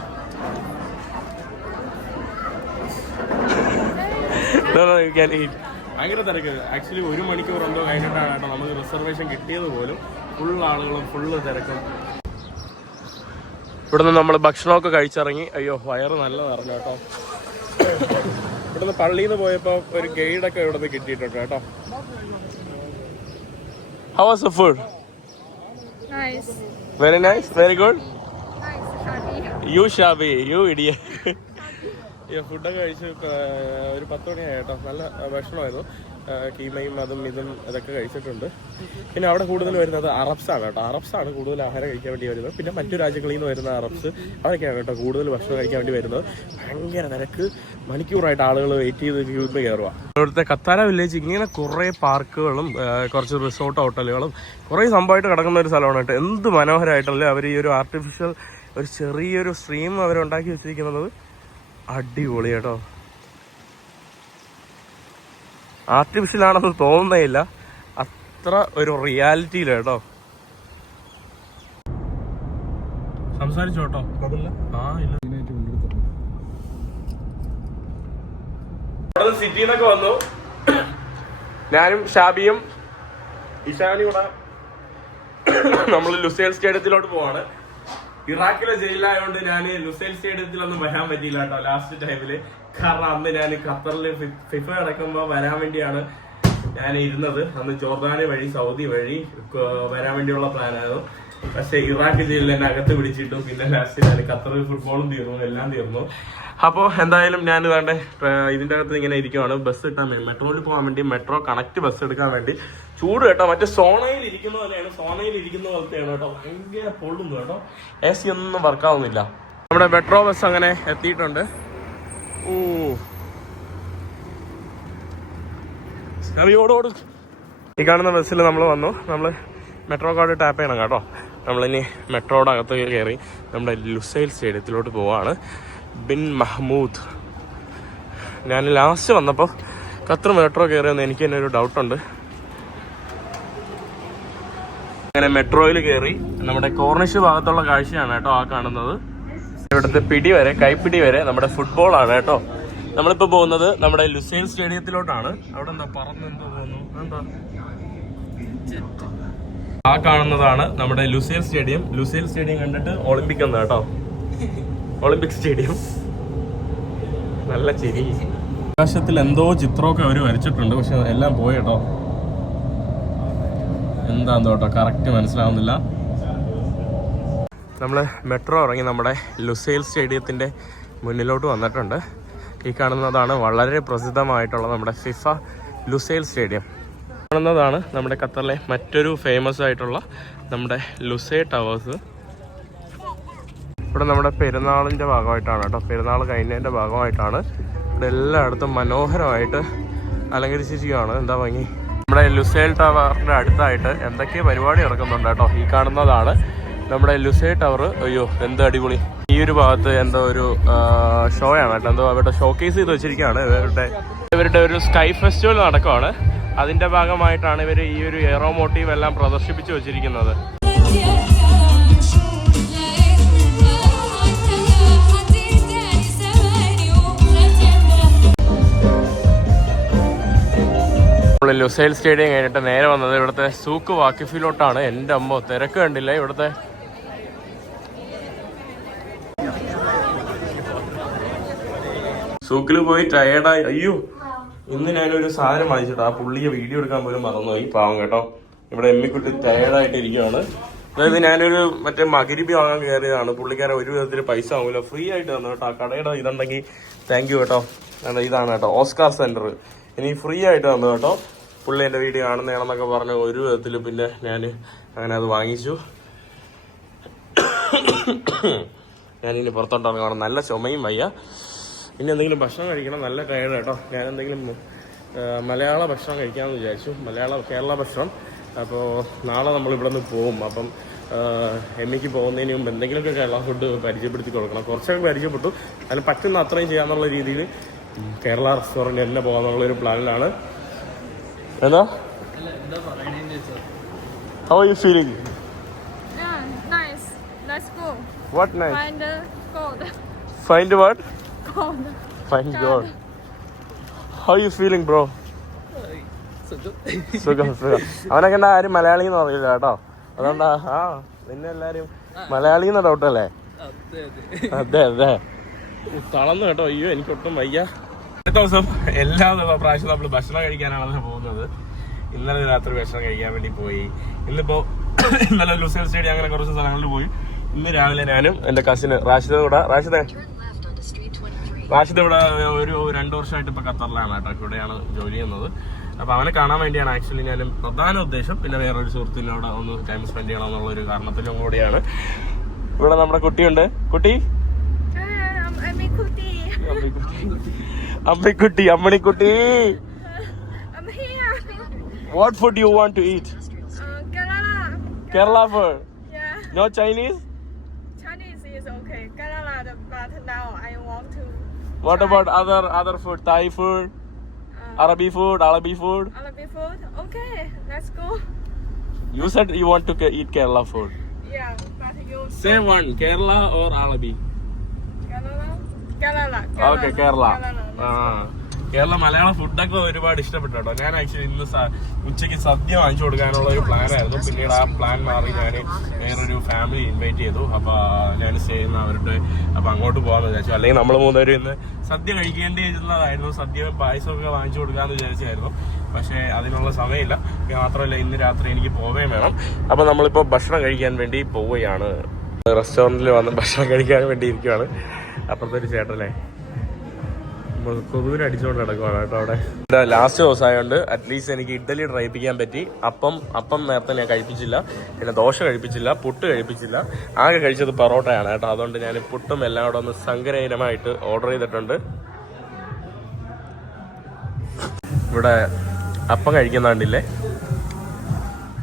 ഭയങ്കര തിരക്ക്. ആക്ച്വലി 1 മണിക്കൂർ എന്തോ കഴിഞ്ഞിട്ടാണ് കേട്ടോ നമുക്ക് റിസർവേഷൻ കിട്ടിയത് പോലും. ഫുൾ ആളുകളും ഫുള്ള് തിരക്കും. ഇവിടുന്ന് നമ്മൾ ഭക്ഷണമൊക്കെ കഴിച്ചിറങ്ങി. അയ്യോ, വയറ് നല്ല നിറഞ്ഞു കേട്ടോ. ഇവിടുന്ന് പള്ളിയിൽ നിന്ന് പോയപ്പോൾ ഒരു ഗൈഡൊക്കെ ഇവിടുന്ന് കിട്ടിയിട്ടുണ്ട് കേട്ടോ. How was the food? Nice. Very nice, very good. Nice, Shadi. You Shabi, you idiot. ഫുഡൊക്കെ കഴിച്ച് ഒരു 10 മണിയായി കേട്ടോ. നല്ല ഭക്ഷണമായിരുന്നു. കീമയും അതും ഇതും ഇതൊക്കെ കഴിച്ചിട്ടുണ്ട്. പിന്നെ അവിടെ കൂടുതൽ വരുന്നത് അറബ്സാണ് കേട്ടോ. അറബ്സാണ് കൂടുതൽ ആഹാരം കഴിക്കാൻ വേണ്ടി വരുന്നത്. പിന്നെ മറ്റു രാജ്യങ്ങളിൽ നിന്ന് വരുന്ന അറബ്സ് അതൊക്കെയാണ് കേട്ടോ കൂടുതൽ ഭക്ഷണം കഴിക്കാൻ വേണ്ടി വരുന്നത്. ഭയങ്കര നിരക്ക്, മണിക്കൂറായിട്ട് ആളുകൾ വെയിറ്റ് ചെയ്ത് ക്യൂവിൽ കയറുക. ഇവിടുത്തെ കത്താര വില്ലേജ് ഇങ്ങനെ കുറേ പാർക്കുകളും കുറച്ച് റിസോർട്ട് ഹോട്ടലുകളും കുറേ സംഭവമായിട്ട് കിടക്കുന്ന ഒരു സ്ഥലമാണ് കേട്ടോ. എന്ത് മനോഹരമായിട്ടല്ലേ അവർ ഈ ഒരു ആർട്ടിഫിഷ്യൽ ഒരു ചെറിയൊരു സ്ട്രീം അവരുണ്ടാക്കി വെച്ചിരിക്കുന്നത്. അടിപൊളി കേട്ടോ. ആർട്ടിഫിഷ്യൽ ആണെന്ന് തോന്നുന്നേയില്ല, അത്ര ഒരു റിയാലിറ്റിയില്ല കേട്ടോ. സംസാരിച്ചു കേട്ടോ. സിറ്റിന്നൊക്കെ വന്നു. ഞാനും ഷാബിയും ഇഷാനിയും കൂടെ നമ്മൾ ലുസൈൽ സ്റ്റേഡിയത്തിലോട്ട് പോവാണ്. ഇറാഖിലെ ജയിലായതുകൊണ്ട് ഞാൻ ലുസൈൽ സ്റ്റേഡിയത്തിലൊന്നും വരാൻ പറ്റിയില്ല കേട്ടോ ലാസ്റ്റ് ടൈമില്. കാരണം അന്ന് ഞാൻ ഖത്തറിൽ ഫിഫ നടക്കുമ്പോൾ വരാൻ വേണ്ടിയാണ് ഞാൻ ഇരുന്നത്. അന്ന് ജോർദാന് വഴി സൗദി വഴി വരാൻ വേണ്ടിയുള്ള പ്ലാനായിരുന്നു. പക്ഷെ ഇറാഖ് ജയിലിൽ എന്നെ അകത്ത് പിടിച്ചിട്ടു. പിന്നെ ലാസ്റ്റ് ഞാൻ ഖത്തറിൽ ഫുട്ബോളും തീർന്നു, എല്ലാം തീർന്നു. അപ്പോൾ എന്തായാലും ഞാൻ ഇതാണ്ട് ഇതിൻ്റെ അകത്ത് ഇങ്ങനെ ഇരിക്കുവാണ്. ബസ് കിട്ടാൻ വേണ്ടി, മെട്രോയിൽ പോകാൻ വേണ്ടി, മെട്രോ കണക്ട് ബസ് എടുക്കാൻ വേണ്ടി. ചൂട് കേട്ടോ, മറ്റേ സോണയിൽ ഇരിക്കുന്ന പോലെയാണ്. സോണയിൽ ഇരിക്കുന്ന പോലത്തെയാണ് കേട്ടോ. ഭയങ്കര പൊള്ളുന്നു കേട്ടോ. AC ഒന്നും വർക്കാവുന്നില്ല. നമ്മുടെ മെട്രോ ബസ് അങ്ങനെ എത്തിയിട്ടുണ്ട്. ഓടോട് ഈ കാണുന്ന ബസ്സിൽ നമ്മൾ വന്നു. നമ്മൾ മെട്രോ കാർഡ് ടാപ്പ് ചെയ്യണം കേട്ടോ. നമ്മളിനി മെട്രോയുടെ അകത്ത് കയറി നമ്മുടെ ലുസൈൽ സ്റ്റേഡിയത്തിലോട്ട് പോവാണ്. ബിൻ മഹ്മൂദ്. ഞാൻ ലാസ്റ്റ് വന്നപ്പോൾ ഖത്തർ മെട്രോ കയറിയെന്ന് എനിക്ക് തന്നെ ഒരു ഡൗട്ടുണ്ട്. അങ്ങനെ മെട്രോയിൽ കയറി നമ്മുടെ കോർണിഷ് ഭാഗത്തുള്ള കാഴ്ചയാണ് കേട്ടോ ആ കാണുന്നത്. ഇവിടുത്തെ പിടി വരെ, കൈപ്പിടി വരെ നമ്മുടെ ഫുട്ബോളാണ് കേട്ടോ. നമ്മളിപ്പോൾ പോകുന്നത് നമ്മുടെ ലുസൈൽ സ്റ്റേഡിയത്തിലോട്ടാണ്. അവിടെ എന്താ പറന്നെന്തോ തോന്നുന്നു, എന്താ ആ കാണുന്നതാണ് നമ്മുടെ ലുസൈൽ സ്റ്റേഡിയം. ലുസൈൽ സ്റ്റേഡിയം കണ്ടിട്ട് ഒളിമ്പിക് എന്താ കേട്ടോ, ഒളിമ്പിക് സ്റ്റേഡിയം. നല്ല ചിരി. ആകാശത്തിൽ എന്തോ ചിത്രമൊക്കെ അവർ വരച്ചിട്ടുണ്ട്, പക്ഷെ എല്ലാം പോയി കേട്ടോ. എന്താന്ന് കേട്ടോ കറക്റ്റ് മനസ്സിലാവുന്നില്ല. നമ്മൾ മെട്രോ ഇറങ്ങി നമ്മുടെ ലുസൈൽ സ്റ്റേഡിയത്തിൻ്റെ മുന്നിലോട്ട് വന്നിട്ടുണ്ട്. ഈ കാണുന്നതാണ് വളരെ പ്രസിദ്ധമായിട്ടുള്ള നമ്മുടെ ഫിഫ ലുസൈൽ സ്റ്റേഡിയം. കാണുന്നതാണ് നമ്മുടെ ഖത്തറിലെ മറ്റൊരു ഫേമസ് ആയിട്ടുള്ള നമ്മുടെ ലുസൈൽ ടവേഴ്സ്. ഇവിടെ നമ്മുടെ പെരുന്നാളിൻ്റെ ഭാഗമായിട്ടാണ് കേട്ടോ, പെരുന്നാൾ കഴിഞ്ഞതിൻ്റെ ഭാഗമായിട്ടാണ്. ഇവിടെ എല്ലായിടത്തും മനോഹരമായിട്ട് അലങ്കരിച്ചിരിക്കുകയാണ്. എന്താ ഭംഗി. നമ്മുടെ ലുസൈൽ ടവറിൻ്റെ അടുത്തായിട്ട് എന്തൊക്കെ പരിപാടി നടക്കുന്നുണ്ട് കേട്ടോ. ഈ കാണുന്നതാണ് നമ്മുടെ ലുസൈൽ ടവർ. അയ്യോ എന്ത് അടിപൊളി. ഈ ഒരു ഭാഗത്ത് എന്തോ ഒരു ഷോ ആണ് കേട്ടോ. എന്തോ അവരുടെ ഷോക്കേസ് ചെയ്ത് വെച്ചിരിക്കുകയാണ്. ഇവരുടെ ഒരു സ്കൈ ഫെസ്റ്റിവൽ നടക്കുവാണ്. അതിൻ്റെ ഭാഗമായിട്ടാണ് ഇവർ ഈ ഒരു എയറോമോട്ടീവ് എല്ലാം പ്രദർശിപ്പിച്ചു വെച്ചിരിക്കുന്നത്. ലുസൈൽ സ്റ്റേഡിയം കഴിഞ്ഞിട്ട് നേരെ വന്നത് ഇവിടുത്തെ സൂക്ക് വാക്കിഫിലോട്ടാണ്. എൻ്റെ അമ്മോ തിരക്ക് കണ്ടില്ല ഇവിടുത്തെ. സൂക്കിൽ പോയി ടയേർഡായി. അയ്യോ ഇന്ന് ഞാനൊരു സാധനം വാങ്ങിച്ചിട്ട് ആ പുള്ളിയെ വീഡിയോ എടുക്കാൻ പോലും മറന്നുപോയി, പാവം കേട്ടോ. ഇവിടെ എമ്മിക്കുട്ടി ടയേർഡായിട്ട് ഇരിക്കുകയാണ്. അതായത് ഞാനൊരു മറ്റേ മകരിബി വാങ്ങാൻ കയറിയതാണ്. പുള്ളിക്കാരൻ ഒരു വിധത്തിൽ പൈസ ആവില്ല, ഫ്രീ ആയിട്ട് തന്നു കേട്ടോ. ആ കടയുടെ ഇതുണ്ടെങ്കിൽ താങ്ക് യു കേട്ടോ. ഇതാണ് കേട്ടോ ഓസ്കാർ സെന്റർ. ഇനി ഫ്രീ ആയിട്ട് തന്നു കേട്ടോ. പുള്ളി എൻ്റെ വീഡിയോ കാണുന്നതാണെന്നൊക്കെ പറഞ്ഞു ഒരു വിധത്തിൽ. പിന്നെ ഞാൻ അങ്ങനെ അത് വാങ്ങിച്ചു. ഞാനിനി പുറത്തോട്ടാണ് കാണുന്നത്. നല്ല ചുമയും വയ്യ. ഇനി എന്തെങ്കിലും ഭക്ഷണം കഴിക്കണം. നല്ല ടയർഡ് കേട്ടോ. ഞാൻ എന്തെങ്കിലും മലയാള ഭക്ഷണം കഴിക്കാമെന്ന് വിചാരിച്ചു. കേരള ഭക്ഷണം. അപ്പോൾ നാളെ നമ്മൾ ഇവിടെ നിന്ന് പോകും. അപ്പം എമ്മിക്ക് പോകുന്നതിന് മുമ്പ് എന്തെങ്കിലുമൊക്കെ കേരള ഫുഡ് പരിചയപ്പെടുത്തി കൊടുക്കണം. കുറച്ചൊക്കെ പരിചയപ്പെട്ടു. അതിന് പറ്റുന്ന അത്രയും ചെയ്യാന്നുള്ള രീതിയിൽ കേരള റെസ്റ്റോറൻറ്റ് തന്നെ പോകാന്നുള്ളൊരു പ്ലാനിലാണ്. എന്താ How are you feeling? Yeah, nice. Let's go. What nice? Find the gold. Find what? Gold. Find God. How are you feeling, bro? സുഖം. അവനൊക്കെ എന്താ ആരും മലയാളി എന്ന് പറയില്ല കേട്ടോ. അതുകൊണ്ടാ നിന്നെ എല്ലാരും മലയാളി എന്ന ഡൗട്ടല്ലേ? അതെ അതെ. തളർന്നു കേട്ടോ. അയ്യോ എനിക്കൊട്ടും വയ്യ. അടുത്ത ദിവസം എല്ലാ പ്രാവശ്യം നമ്മൾ ഭക്ഷണം കഴിക്കാനാണ് പോകുന്നത്. ഇന്നലെ രാത്രി ഭക്ഷണം കഴിക്കാൻ വേണ്ടി പോയി. ഇന്നിപ്പോ ഇന്നലെ ലൂസിയൽ സ്റ്റേഡിയം അങ്ങനെ കുറച്ച് സ്ഥലങ്ങളിൽ പോയി. ഇന്ന് രാവിലെ ഞാനും എന്റെ കസിന് റാഷിദ് ഇവിടെ ഒരു 2 വർഷമായിട്ട് ഇപ്പൊ ഖത്തറിലാണ് കേട്ടോ. ഇവിടെയാണ് ജോലി ചെയ്യുന്നത്. അപ്പൊ അവനെ കാണാൻ വേണ്ടിയാണ് ആക്ച്വലി ഞാനും പ്രധാന ഉദ്ദേശം. പിന്നെ വേറൊരു സുഹൃത്തിനോട് ഒന്ന് ടൈം സ്പെൻഡ് ചെയ്യണം എന്നുള്ള ഒരു കാരണത്തിലും കൂടിയാണ്. ഇവിടെ നമ്മുടെ കുട്ടിയുണ്ട്. കുട്ടി Ammanikutty. What food you want to eat? Kerala food. Yeah. No Chinese? Chinese is okay. Kerala, but now I want to. What about other food? Thai food? Arabic food? Arabic food? Okay, let's go. You said you want to eat Kerala food. Yeah, but you. Say one, Kerala or Arabic? Kerala. Okay, Kerala. Kerala Malayalam ഫുഡൊക്കെ ഒരുപാട് ഇഷ്ടപ്പെട്ടു കേട്ടോ. ഞാൻ ആക്ച്വലി ഇന്ന് ഉച്ചയ്ക്ക് സദ്യ വാങ്ങിച്ചു കൊടുക്കാനുള്ള ഒരു പ്ലാനായിരുന്നു. പിന്നീട് ആ പ്ലാൻ മാറി ഞാൻ വേറൊരു ഫാമിലി ഇൻവൈറ്റ് ചെയ്തു. അപ്പോൾ ഞാൻ സ്റ്റേ ചെയ്യുന്ന അവരുടെ അപ്പോൾ അങ്ങോട്ട് പോകാമെന്ന് വിചാരിച്ചു. അല്ലെങ്കിൽ നമ്മൾ മൂന്നുപേരും ഇന്ന് സദ്യ കഴിക്കേണ്ടിയിരുന്നതായിരുന്നു. സദ്യയും പായസമൊക്കെ വാങ്ങിച്ചു കൊടുക്കാമെന്ന് വിചാരിച്ചായിരുന്നു. പക്ഷേ അതിനുള്ള സമയമില്ല. മാത്രമല്ല ഇന്ന് രാത്രി എനിക്ക് പോവുകയും വേണം. അപ്പോൾ നമ്മളിപ്പോൾ ഭക്ഷണം കഴിക്കാൻ വേണ്ടി പോവുകയാണ്. റെസ്റ്റോറൻറ്റിൽ വന്ന് ഭക്ഷണം കഴിക്കാൻ വേണ്ടി ഇരിക്കുകയാണ്. അപ്പുറത്തെ ഒരു ചേട്ടല്ലേ കൊതുവിന് അടിച്ചുകൊണ്ട് നടക്കുവാണ് കേട്ടോ അവിടെ. ലാസ്റ്റ് ദിവസമായതുകൊണ്ട് അറ്റ്ലീസ്റ്റ് എനിക്ക് ഇഡ്ഡലി ട്രൈപ്പിക്കാൻ പറ്റി. അപ്പം നേരത്തെ ഞാൻ കഴിപ്പിച്ചില്ല. പിന്നെ ദോശ കഴിപ്പിച്ചില്ല, പുട്ട് കഴിപ്പിച്ചില്ല. ആകെ കഴിച്ചത് പൊറോട്ടയാണ് കേട്ടോ. അതുകൊണ്ട് ഞാൻ പുട്ടും എല്ലാം കൂടെ ഒന്ന് സങ്കരയിനമായിട്ട് ഓർഡർ ചെയ്തിട്ടുണ്ട്. ഇവിടെ അപ്പം കഴിക്കുന്ന കണ്ടില്ലേ,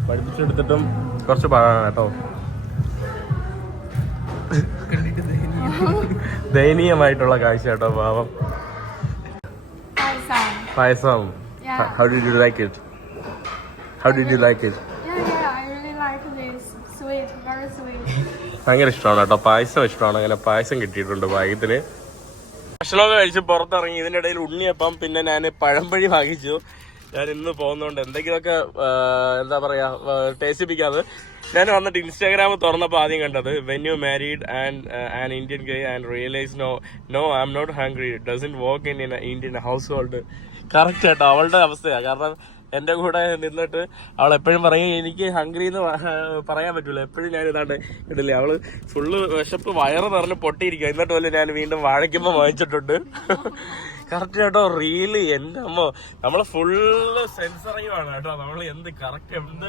പഠിപ്പിച്ചെടുത്തിട്ടും കുറച്ച് പാടാണ് കേട്ടോ. ദയനീയമായിട്ടുള്ള കാഴ്ച കേട്ടോ, പാവം. Paisam. Yeah. How did you like it? Yeah, I really like this. Sweet, very sweet. ഭയങ്കര ഇഷ്ടമാണ് കേട്ടോ, പായസം ഇഷ്ടമാണ്. അങ്ങനെ പായസം കിട്ടിയിട്ടുണ്ട് ഭാഗ്യത്തിന്. ഭക്ഷണമൊക്കെ കഴിച്ച് പുറത്തിറങ്ങി. ഇതിൻ്റെ ഇടയിൽ ഉണ്ണിയപ്പം, പിന്നെ ഞാൻ പഴംപൊരി വാങ്ങിച്ചു. ഞാൻ ഇന്ന് പോകുന്നതുകൊണ്ട് എന്തെങ്കിലുമൊക്കെ എന്താ പറയാ ടേസ്റ്റിപ്പിക്കാതെ. ഞാൻ വന്നിട്ട് ഇൻസ്റ്റാഗ്രാം തുറന്നപ്പോൾ ആദ്യം കണ്ടത് when you married and Indian guy and realise no I am not hungry doesn't work in Indian household. Correct കേട്ടോ, അവളുടെ അവസ്ഥയാണ്. കാരണം എൻ്റെ കൂടെ നിന്നിട്ട് അവൾ എപ്പോഴും പറയും എനിക്ക് ഹംഗ്രി എന്ന് പറയാൻ പറ്റൂല. എപ്പോഴും ഞാൻ ഇതാണ്ട് ഇടില്ലേ, അവള് ഫുള്ള് വിശപ്പ് വയറ് നിറഞ്ഞ് പൊട്ടിയിരിക്കുക. എന്നിട്ട് പോലും ഞാൻ വീണ്ടും വാഴയ്ക്കുമ്പോൾ വാങ്ങിച്ചിട്ടുണ്ട്. കറക്റ്റ് കേട്ടോ, റീല് എൻ്റെ അമ്മോ, നമ്മള് ഫുള്ള് സെൻസറിയുമാണ് കേട്ടോ. നമ്മൾ എന്ത് കറക്റ്റ് എന്ത്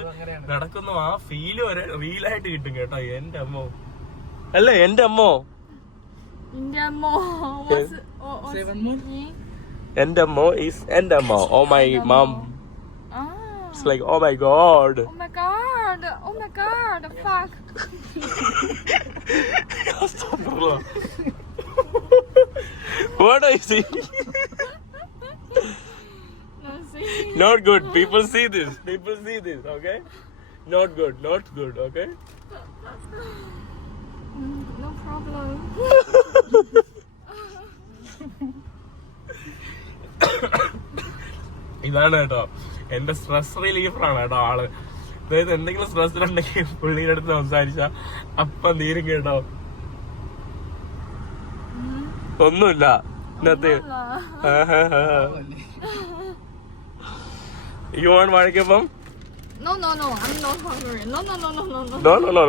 നടക്കുന്നു ആ ഫീല് വരെ റീലായിട്ട് കിട്ടും കേട്ടോ. എൻ്റെ അമ്മോ അല്ലേ, എൻ്റെ അമ്മോ എൻ്റെ അമ്മോ ഈസ് എൻ്റെ അമ്മോ. Oh my mum. It's like, oh my god. Oh my god. Fuck. What are you saying? Not good. People see this, okay? Not good, okay? No problem. ഇതാണ് കേട്ടോ എന്റെ സ്ട്രെസ് റിലീഫറാണ് കേട്ടോ ആള്. അതായത് എന്തെങ്കിലും സ്ട്രെസ് ഉണ്ടെങ്കിൽ പുള്ളിയുടെ അടുത്ത് സംസാരിച്ച അപ്പം തീരും കേട്ടോ. ഒന്നുമില്ല ഇന്നത്തെ. You want വാഴയ്ക്കപ്പം? No, I'm not hungry. No.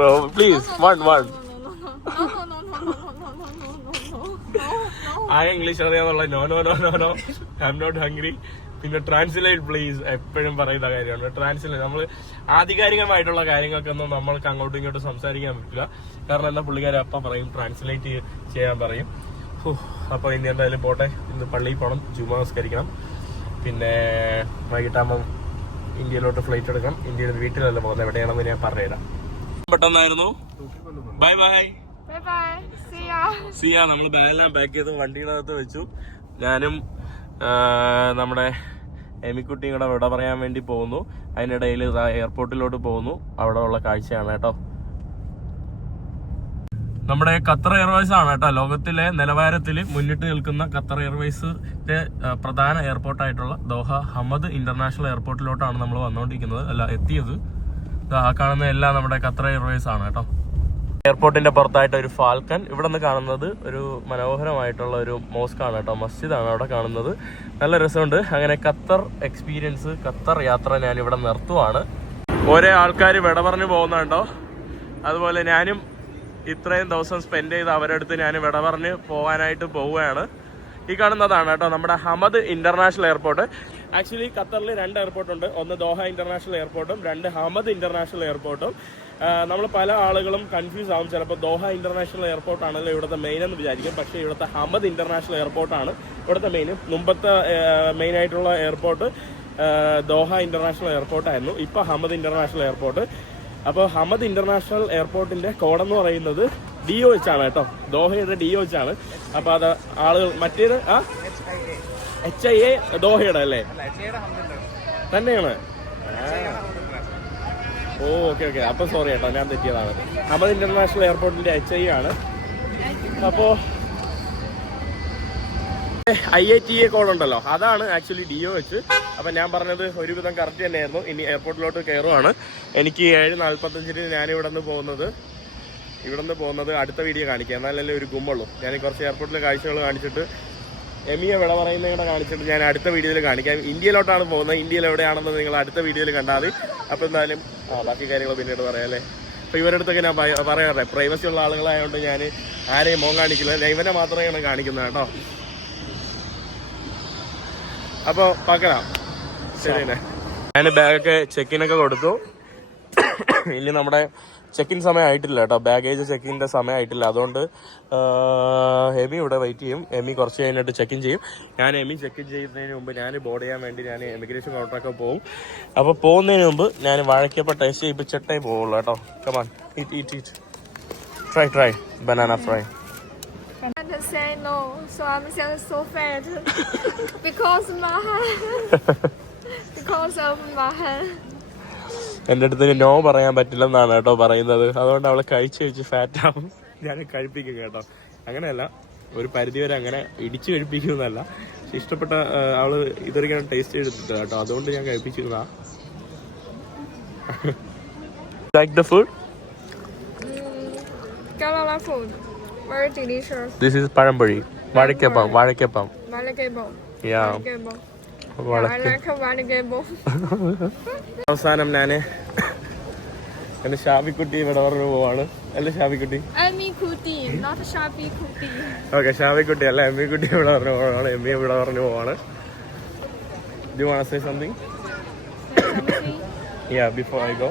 No, please, one. No. ആ ഇംഗ്ലീഷ് അറിയാന്നുള്ള no I am not hungry. പിന്നെ ട്രാൻസ്ലേറ്റ് പ്ലീസ് എപ്പോഴും പറയുന്ന കാര്യമാണ്. ട്രാൻസ്ലേറ്റ് നമ്മൾ ആധികാരികമായിട്ടുള്ള കാര്യങ്ങൾക്കൊന്നും നമ്മൾക്ക് അങ്ങോട്ടും ഇങ്ങോട്ടും സംസാരിക്കാൻ പറ്റില്ല. കാരണം എന്താ പുള്ളിക്കാരെ അപ്പം പറയും, ട്രാൻസ്ലേറ്റ് ചെയ്യാൻ പറയും. അപ്പോൾ ഇനി എന്തായാലും പോട്ടെ. ഇന്ന് പള്ളിയിൽ പോകണം, ജുമാ നമസ്കരിക്കണം. പിന്നെ വൈകിട്ടാകുമ്പം ഇന്ത്യയിലോട്ട് ഫ്ലൈറ്റ് എടുക്കണം. ഇന്ത്യയിൽ വീട്ടിലല്ല പോകുന്നത്, എവിടെയാണെന്ന് ഞാൻ പറഞ്ഞുതരാം. പെട്ടെന്നായിരുന്നു. ബൈ. സിയ. നമ്മൾ ബാഗെല്ലാം പാക്ക് ചെയ്ത് വണ്ടിയുടെ അകത്ത് വെച്ചു. ഞാനും നമ്മുടെ എമിക്കുട്ടിയും കൂടെ വിട പറയാൻ വേണ്ടി പോകുന്നു. അതിനിടയിൽ എയർപോർട്ടിലോട്ട് പോകുന്നു. അവിടെ ഉള്ള കാഴ്ചയാണ് കേട്ടോ. നമ്മുടെ ഖത്തർ എയർവേസ് ആണ് കേട്ടോ ലോകത്തിലെ നിലവാരത്തിൽ മുന്നിട്ട് നിൽക്കുന്ന ഖത്തർ എയർവേസിന്റെ പ്രധാന എയർപോർട്ടായിട്ടുള്ള ദോഹ ഹമദ് ഇന്റർനാഷണൽ എയർപോർട്ടിലോട്ടാണ് നമ്മൾ വന്നുകൊണ്ടിരിക്കുന്നത്. എത്തിയത്. ആ കാണുന്ന എല്ലാം നമ്മുടെ ഖത്തർ എയർവേസ് ആണ് കേട്ടോ. എയർപോർട്ടിന്റെ പുറത്തായിട്ട് ഒരു ഫാൽക്കൺ. ഇവിടെ നിന്ന് കാണുന്നത് ഒരു മനോഹരമായിട്ടുള്ള ഒരു മോസ്കാണ് കേട്ടോ, മസ്ജിദാണ് അവിടെ കാണുന്നത്. നല്ല രസമുണ്ട്. അങ്ങനെ ഖത്തർ എക്സ്പീരിയൻസ്, ഖത്തർ യാത്ര ഞാൻ ഇവിടെ നിർത്തുവാണ്. ഓരോ ആൾക്കാർ വിട പറഞ്ഞു പോകുന്നുണ്ടോ, അതുപോലെ ഞാനും ഇത്രയും ദിവസം സ്പെൻഡ് ചെയ്ത് അവരുടെ അടുത്ത് ഞാൻ വിട പറഞ്ഞ് പോകാനായിട്ട് പോവുകയാണ്. ഈ കാണുന്നതാണ് കേട്ടോ നമ്മുടെ ഹമദ് ഇന്റർനാഷണൽ എയർപോർട്ട്. ആക്ച്വലി ഖത്തറിൽ 2 എയർപോർട്ടുണ്ട്. ഒന്ന് ദോഹ ഇന്റർനാഷണൽ എയർപോർട്ടും 2 ഹമദ് ഇന്റർനാഷണൽ എയർപോർട്ടും. നമ്മൾ പല ആളുകളും കൺഫ്യൂസ് ആവും. ചിലപ്പോൾ ദോഹ ഇന്റർനാഷണൽ എയർപോർട്ടാണല്ലോ ഇവിടുത്തെ മെയിൻ എന്ന് വിചാരിക്കും. പക്ഷേ ഇവിടുത്തെ ഹമദ് ഇന്റർനാഷണൽ എയർപോർട്ടാണ് ഇവിടുത്തെ മെയിൻ. മുമ്പത്തെ മെയിൻ ആയിട്ടുള്ള എയർപോർട്ട് ദോഹ ഇന്റർനാഷണൽ എയർപോർട്ടായിരുന്നു. ഇപ്പോൾ ഹമദ് ഇന്റർനാഷണൽ എയർപോർട്ട്. അപ്പോൾ ഹമദ് ഇന്റർനാഷണൽ എയർപോർട്ടിന്റെ കോഡെന്ന് പറയുന്നത് DOH ആണ് കേട്ടോ, ദോഹയുടെ DOH ആണ്. അപ്പോൾ അത് ആളുകൾ മറ്റേത് HIA ദോഹയുടെ അല്ലേ തന്നെയാണ്. ഓക്കെ. അപ്പോൾ സോറി കേട്ടോ, ഞാൻ തെറ്റിയതാണ്. ഹമദ് ഇന്റർനാഷണൽ എയർപോർട്ടിന്റെ HIA ആണ്. അപ്പോൾ IATA കോഡ് ഉണ്ടല്ലോ, അതാണ് ആക്ച്വലി DOH. അപ്പം ഞാൻ പറഞ്ഞത് ഒരുവിധം കറക്റ്റ് തന്നെയായിരുന്നു. ഇനി എയർപോർട്ടിലോട്ട് കയറുവാണ്. എനിക്ക് 7:45 ഞാനിവിടെ നിന്ന് പോകുന്നത് അടുത്ത വീഡിയോ കാണിക്കാം, എന്നാലല്ലേ ഒരു ഗുമ്മുള്ളൂ. ഞാൻ കുറച്ച് എയർപോർട്ടിലെ കാഴ്ചകൾ കാണിച്ചിട്ട് എമിയെ വിട പറയുന്നതിനെ കാണിച്ചിട്ട് ഞാൻ അടുത്ത വീഡിയോയിൽ കാണിക്കാം. ഇന്ത്യയിലോട്ടാണ് പോകുന്നത്. ഇന്ത്യയിൽ എവിടെയാണെന്ന് നിങ്ങൾ അടുത്ത വീഡിയോയിൽ കണ്ടാൽ മതി. അപ്പോൾ എന്തായാലും ബാക്കി കാര്യങ്ങൾ പിന്നീട് പറയാം അല്ലേ. അപ്പോൾ ഇവരുടെ അടുത്തൊക്കെ ഞാൻ പറയാറേ, പ്രൈവസി ഉള്ള ആളുകളായതുകൊണ്ട് ഞാൻ ആരെയും മോൻ കാണിക്കില്ല, ഇവനെ മാത്രമേ കാണിക്കുന്നത് കേട്ടോ. അപ്പോൾ പാക്കണം ശരിയല്ലേ. ഞാൻ ബാഗൊക്കെ ചെക്കിനൊക്കെ കൊടുത്തു. ഇനി നമ്മുടെ ചെക്കിൻ സമയമായിട്ടില്ല കേട്ടോ, ബാഗേജ് ചെക്കിൻ്റെ സമയമായിട്ടില്ല. അതുകൊണ്ട് എമി ഇവിടെ വെയിറ്റ് ചെയ്യും. എമി കുറച്ച് കഴിഞ്ഞിട്ട് ചെക്കിൻ ചെയ്യും. ഞാൻ എമി ചെക്കിൻ ചെയ്യുന്നതിന് മുമ്പ് ഞാൻ ബോർഡ് ചെയ്യാൻ വേണ്ടി ഞാൻ എമിഗ്രേഷൻ കൗണ്ടറൊക്കെ പോകും. അപ്പോൾ പോകുന്നതിന് മുമ്പ് ഞാൻ വാഴയ്ക്കപ്പം ടേസ്റ്റ് ചെയ്യിപ്പിച്ചിട്ടേ പോവുള്ളൂ കേട്ടോ. Come on, eat. Try banana fry. I say no, so I'm so fat because of my hand. എൻ്റെ അടുത്ത് നോ പറയാൻ പറ്റില്ലെന്നാണ് കേട്ടോ പറയുന്നത്. അതുകൊണ്ട് അവളെ കഴിച്ച് ഫാറ്റ് ആവും. ഞാൻ കഴിപ്പിക്കും കേട്ടോ. അങ്ങനെയല്ല, ഒരു പരിധിവരെ അങ്ങനെ ഇടിച്ചു കഴിപ്പിക്കുന്നതല്ല. പക്ഷെ ഇഷ്ടപ്പെട്ട അവള് ഇതൊരിക്കലും ടേസ്റ്റ് ചെയ്തിട്ട് കേട്ടോ, അതുകൊണ്ട് ഞാൻ കഴിപ്പിച്ചിരുന്നാ. Like the food? Kerala food, very delicious. This is pazhampori, വാഴയ്ക്കപ്പം. Valikebo. Yeah. I like valikebo. അവസാനം ഞാന് എന്റെ ഷാബിക്കുട്ടി ഇവിടെ പറഞ്ഞു പോവാണ്. അല്ലേ ഷാബിക്കുട്ടി? Kuti, not Shabi Kuti. Okay, ഷാബിക്കുട്ടി അല്ല, എമ്മിക്കുട്ടി ഇവിടെ പറഞ്ഞു പോവാണ്. എമ്മി ഇവിടെ പറഞ്ഞു പോവാണ്. Do you want to say something? Yeah, before I go.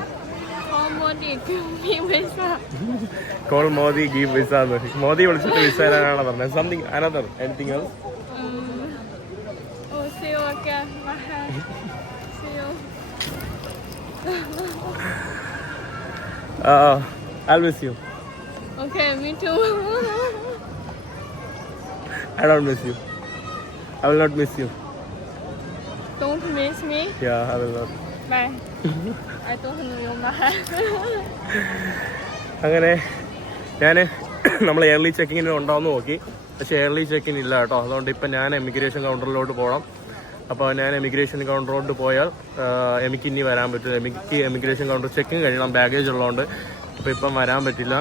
Call Modi, give visa. Modi വിളിച്ചിട്ട് വിസ തരാനാണ് പറഞ്ഞത്. Something another, anything else? See you again. See you. I'll miss you. Okay, me too. I don't miss you. I will not miss you. Don't miss me. Yeah, I will not. Bye. I don't know your mind. അങ്ങനെ ഞാൻ നമ്മൾ എയർലി ചെക്കിങ്ങിന് ഉണ്ടോയെന്ന് നോക്കി, പക്ഷേ എയർലി ചെക്കിൻ ഇല്ല കേട്ടോ. അതുകൊണ്ട് ഇപ്പം ഞാൻ എമിഗ്രേഷൻ കൗണ്ടറിലോട്ട് പോകണം. അപ്പോൾ ഞാൻ എമിഗ്രേഷൻ കൗണ്ടറിലോട്ട് പോയാൽ എനിക്ക് ഇനി വരാൻ പറ്റില്ല. എനിക്ക് എമിഗ്രേഷൻ കൗണ്ടർ ചെക്കിങ് കഴിയണം, ബാഗേജ് ഉള്ളതുകൊണ്ട്. അപ്പോൾ ഇപ്പം വരാൻ പറ്റില്ല.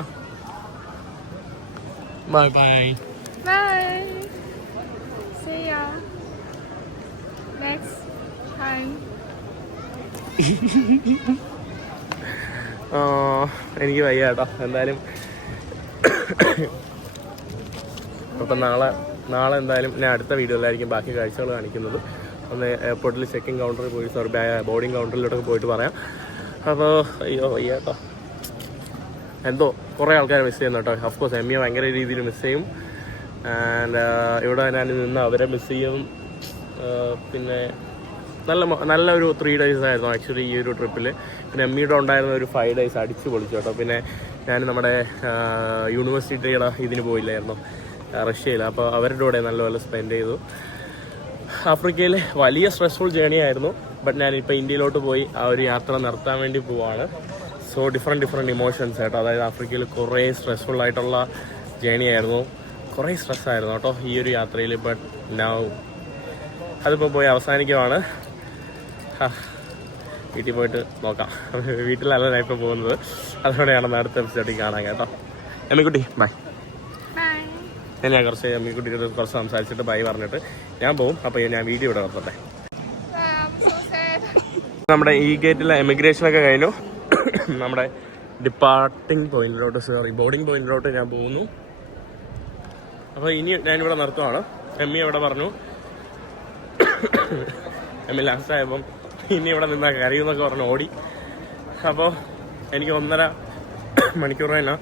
By. Bye. See ya. Next time. എനിക്ക് വയ്യ കേട്ടോ. എന്തായാലും അപ്പം നാളെ എന്തായാലും ഞാൻ അടുത്ത വീഡിയോയിലായിരിക്കും ബാക്കി കാഴ്ചകൾ കാണിക്കുന്നത്. ഒന്ന് എയർപോർട്ടിൽ ചെക്കിങ് കൗണ്ടറിൽ പോയി, ബോർഡിങ് കൗണ്ടറിലോട്ടൊക്കെ പോയിട്ട് പറയാം. അപ്പോൾ അയ്യോ വയ്യ കേട്ടോ. എന്തോ കുറേ ആൾക്കാരെ മിസ് ചെയ്യുന്നു കേട്ടോ. ഓഫ്കോഴ്സ് എമ്മിയെ ഭയങ്കര രീതിയിൽ മിസ് ചെയ്യും. ആൻഡ് ഇവിടെ ഞാൻ നിന്ന് അവരെ മിസ് ചെയ്യും. പിന്നെ നല്ലൊരു 3 days ആയിരുന്നു ആക്ച്വലി ഈ ഒരു ട്രിപ്പിൽ. പിന്നെ എമ്മിയുടെ ഉണ്ടായിരുന്ന ഒരു 5 days അടിച്ച് പൊളിച്ചു കേട്ടോ. പിന്നെ ഞാൻ നമ്മുടെ യൂണിവേഴ്സിറ്റിയുടെ ഇതിന് പോയില്ലായിരുന്നു, റഷ്യയിൽ. അപ്പോൾ അവരുടെ കൂടെ നല്ലപോലെ സ്പെൻഡ് ചെയ്തു. ആഫ്രിക്കയിൽ വലിയ സ്ട്രെസ്ഫുൾ ജേണി ആയിരുന്നു. ബട്ട് ഞാനിപ്പോൾ ഇന്ത്യയിലോട്ട് പോയി ആ ഒരു യാത്ര നിർത്താൻ വേണ്ടി പോവാണ്. സോ ഡിഫറെൻറ്റ് ഇമോഷൻസ് കേട്ടോ. അതായത് ആഫ്രിക്കയിൽ കുറേ സ്ട്രെസ്ഫുൾ ആയിട്ടുള്ള ജേണി ആയിരുന്നു, കുറേ സ്ട്രെസ്സായിരുന്നു കേട്ടോ ഈ ഒരു യാത്രയിൽ. ബട്ട് നൗ അതിപ്പോൾ പോയി അവസാനിക്കുവാണ്. വീട്ടിൽ പോയിട്ട് നോക്കാം. വീട്ടിലല്ല ഞാൻ ഇപ്പോൾ പോകുന്നത്. അതോടെയാണ് അടുത്ത എപ്പിസോഡിൽ കാണാൻ കേട്ടോ. എമ്മിക്കുട്ടി ബൈ. Bye. ഞാൻ കുറച്ച് എമ്മിക്കുട്ടിയുടെ കുറച്ച് സംസാരിച്ചിട്ട് ബൈ പറഞ്ഞിട്ട് ഞാൻ പോകും. അപ്പോൾ ഞാൻ വീഡിയോ ഇവിടെ നിർത്തട്ടെ. I'm so sad. നമ്മുടെ ഈ ഗേറ്റിലെ എമിഗ്രേഷനൊക്കെ കഴിഞ്ഞു. നമ്മുടെ ഡിപ്പാർട്ടിങ് പോയിന്റിലോട്ട് ബോർഡിംഗ് പോയിന്റിലോട്ട് ഞാൻ പോകുന്നു. അപ്പോൾ ഇനി ഞാനിവിടെ നിർത്തുവാണ്. എമ്മി അവിടെ പറഞ്ഞു, എമ്മി ലാസ്റ്റ് ആയപ്പം ഇനി ഇവിടെ നിന്നാൽ കരയുമെന്നൊക്കെ പറഞ്ഞ് ഓടി. അപ്പോൾ എനിക്ക് 1.5 മണിക്കൂർ തന്നെ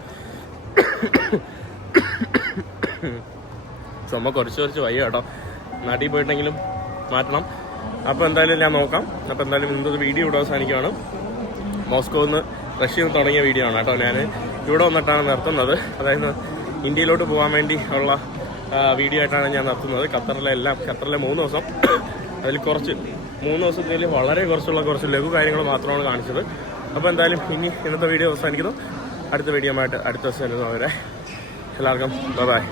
ചുമ കുറച്ച് വയ്യ കേട്ടോ. നാട്ടിൽ പോയിട്ടെങ്കിലും മാറ്റണം. അപ്പോൾ എന്തായാലും ഞാൻ നോക്കാം. അപ്പോൾ എന്തായാലും ഇന്നത്തെ വീഡിയോ ഇവിടെ അവസാനിക്കുകയാണ്. മോസ്കോന്ന് റഷ്യയിൽ നിന്ന് തുടങ്ങിയ വീഡിയോ ആണ് കേട്ടോ. ഞാൻ ഇവിടെ വന്നിട്ടാണ് നിർത്തുന്നത്. അതായത് ഇന്ത്യയിലോട്ട് പോകാൻ വേണ്ടി ഉള്ള വീഡിയോ ആയിട്ടാണ് ഞാൻ നിർത്തുന്നത്. ഖത്തറിലെ 3 ദിവസം, അതിൽ 3 ദിവസത്തിൽ വളരെ കുറച്ച് ലഘു കാര്യങ്ങൾ മാത്രമാണ് കാണിച്ചത്. അപ്പോൾ എന്തായാലും ഇന്നത്തെ വീഡിയോ അവസാനിക്കുന്നു. അടുത്ത വീഡിയോ ആയിട്ട് അടുത്ത ദിവസം വരുന്നവരെ എല്ലാവർക്കും ബൈ.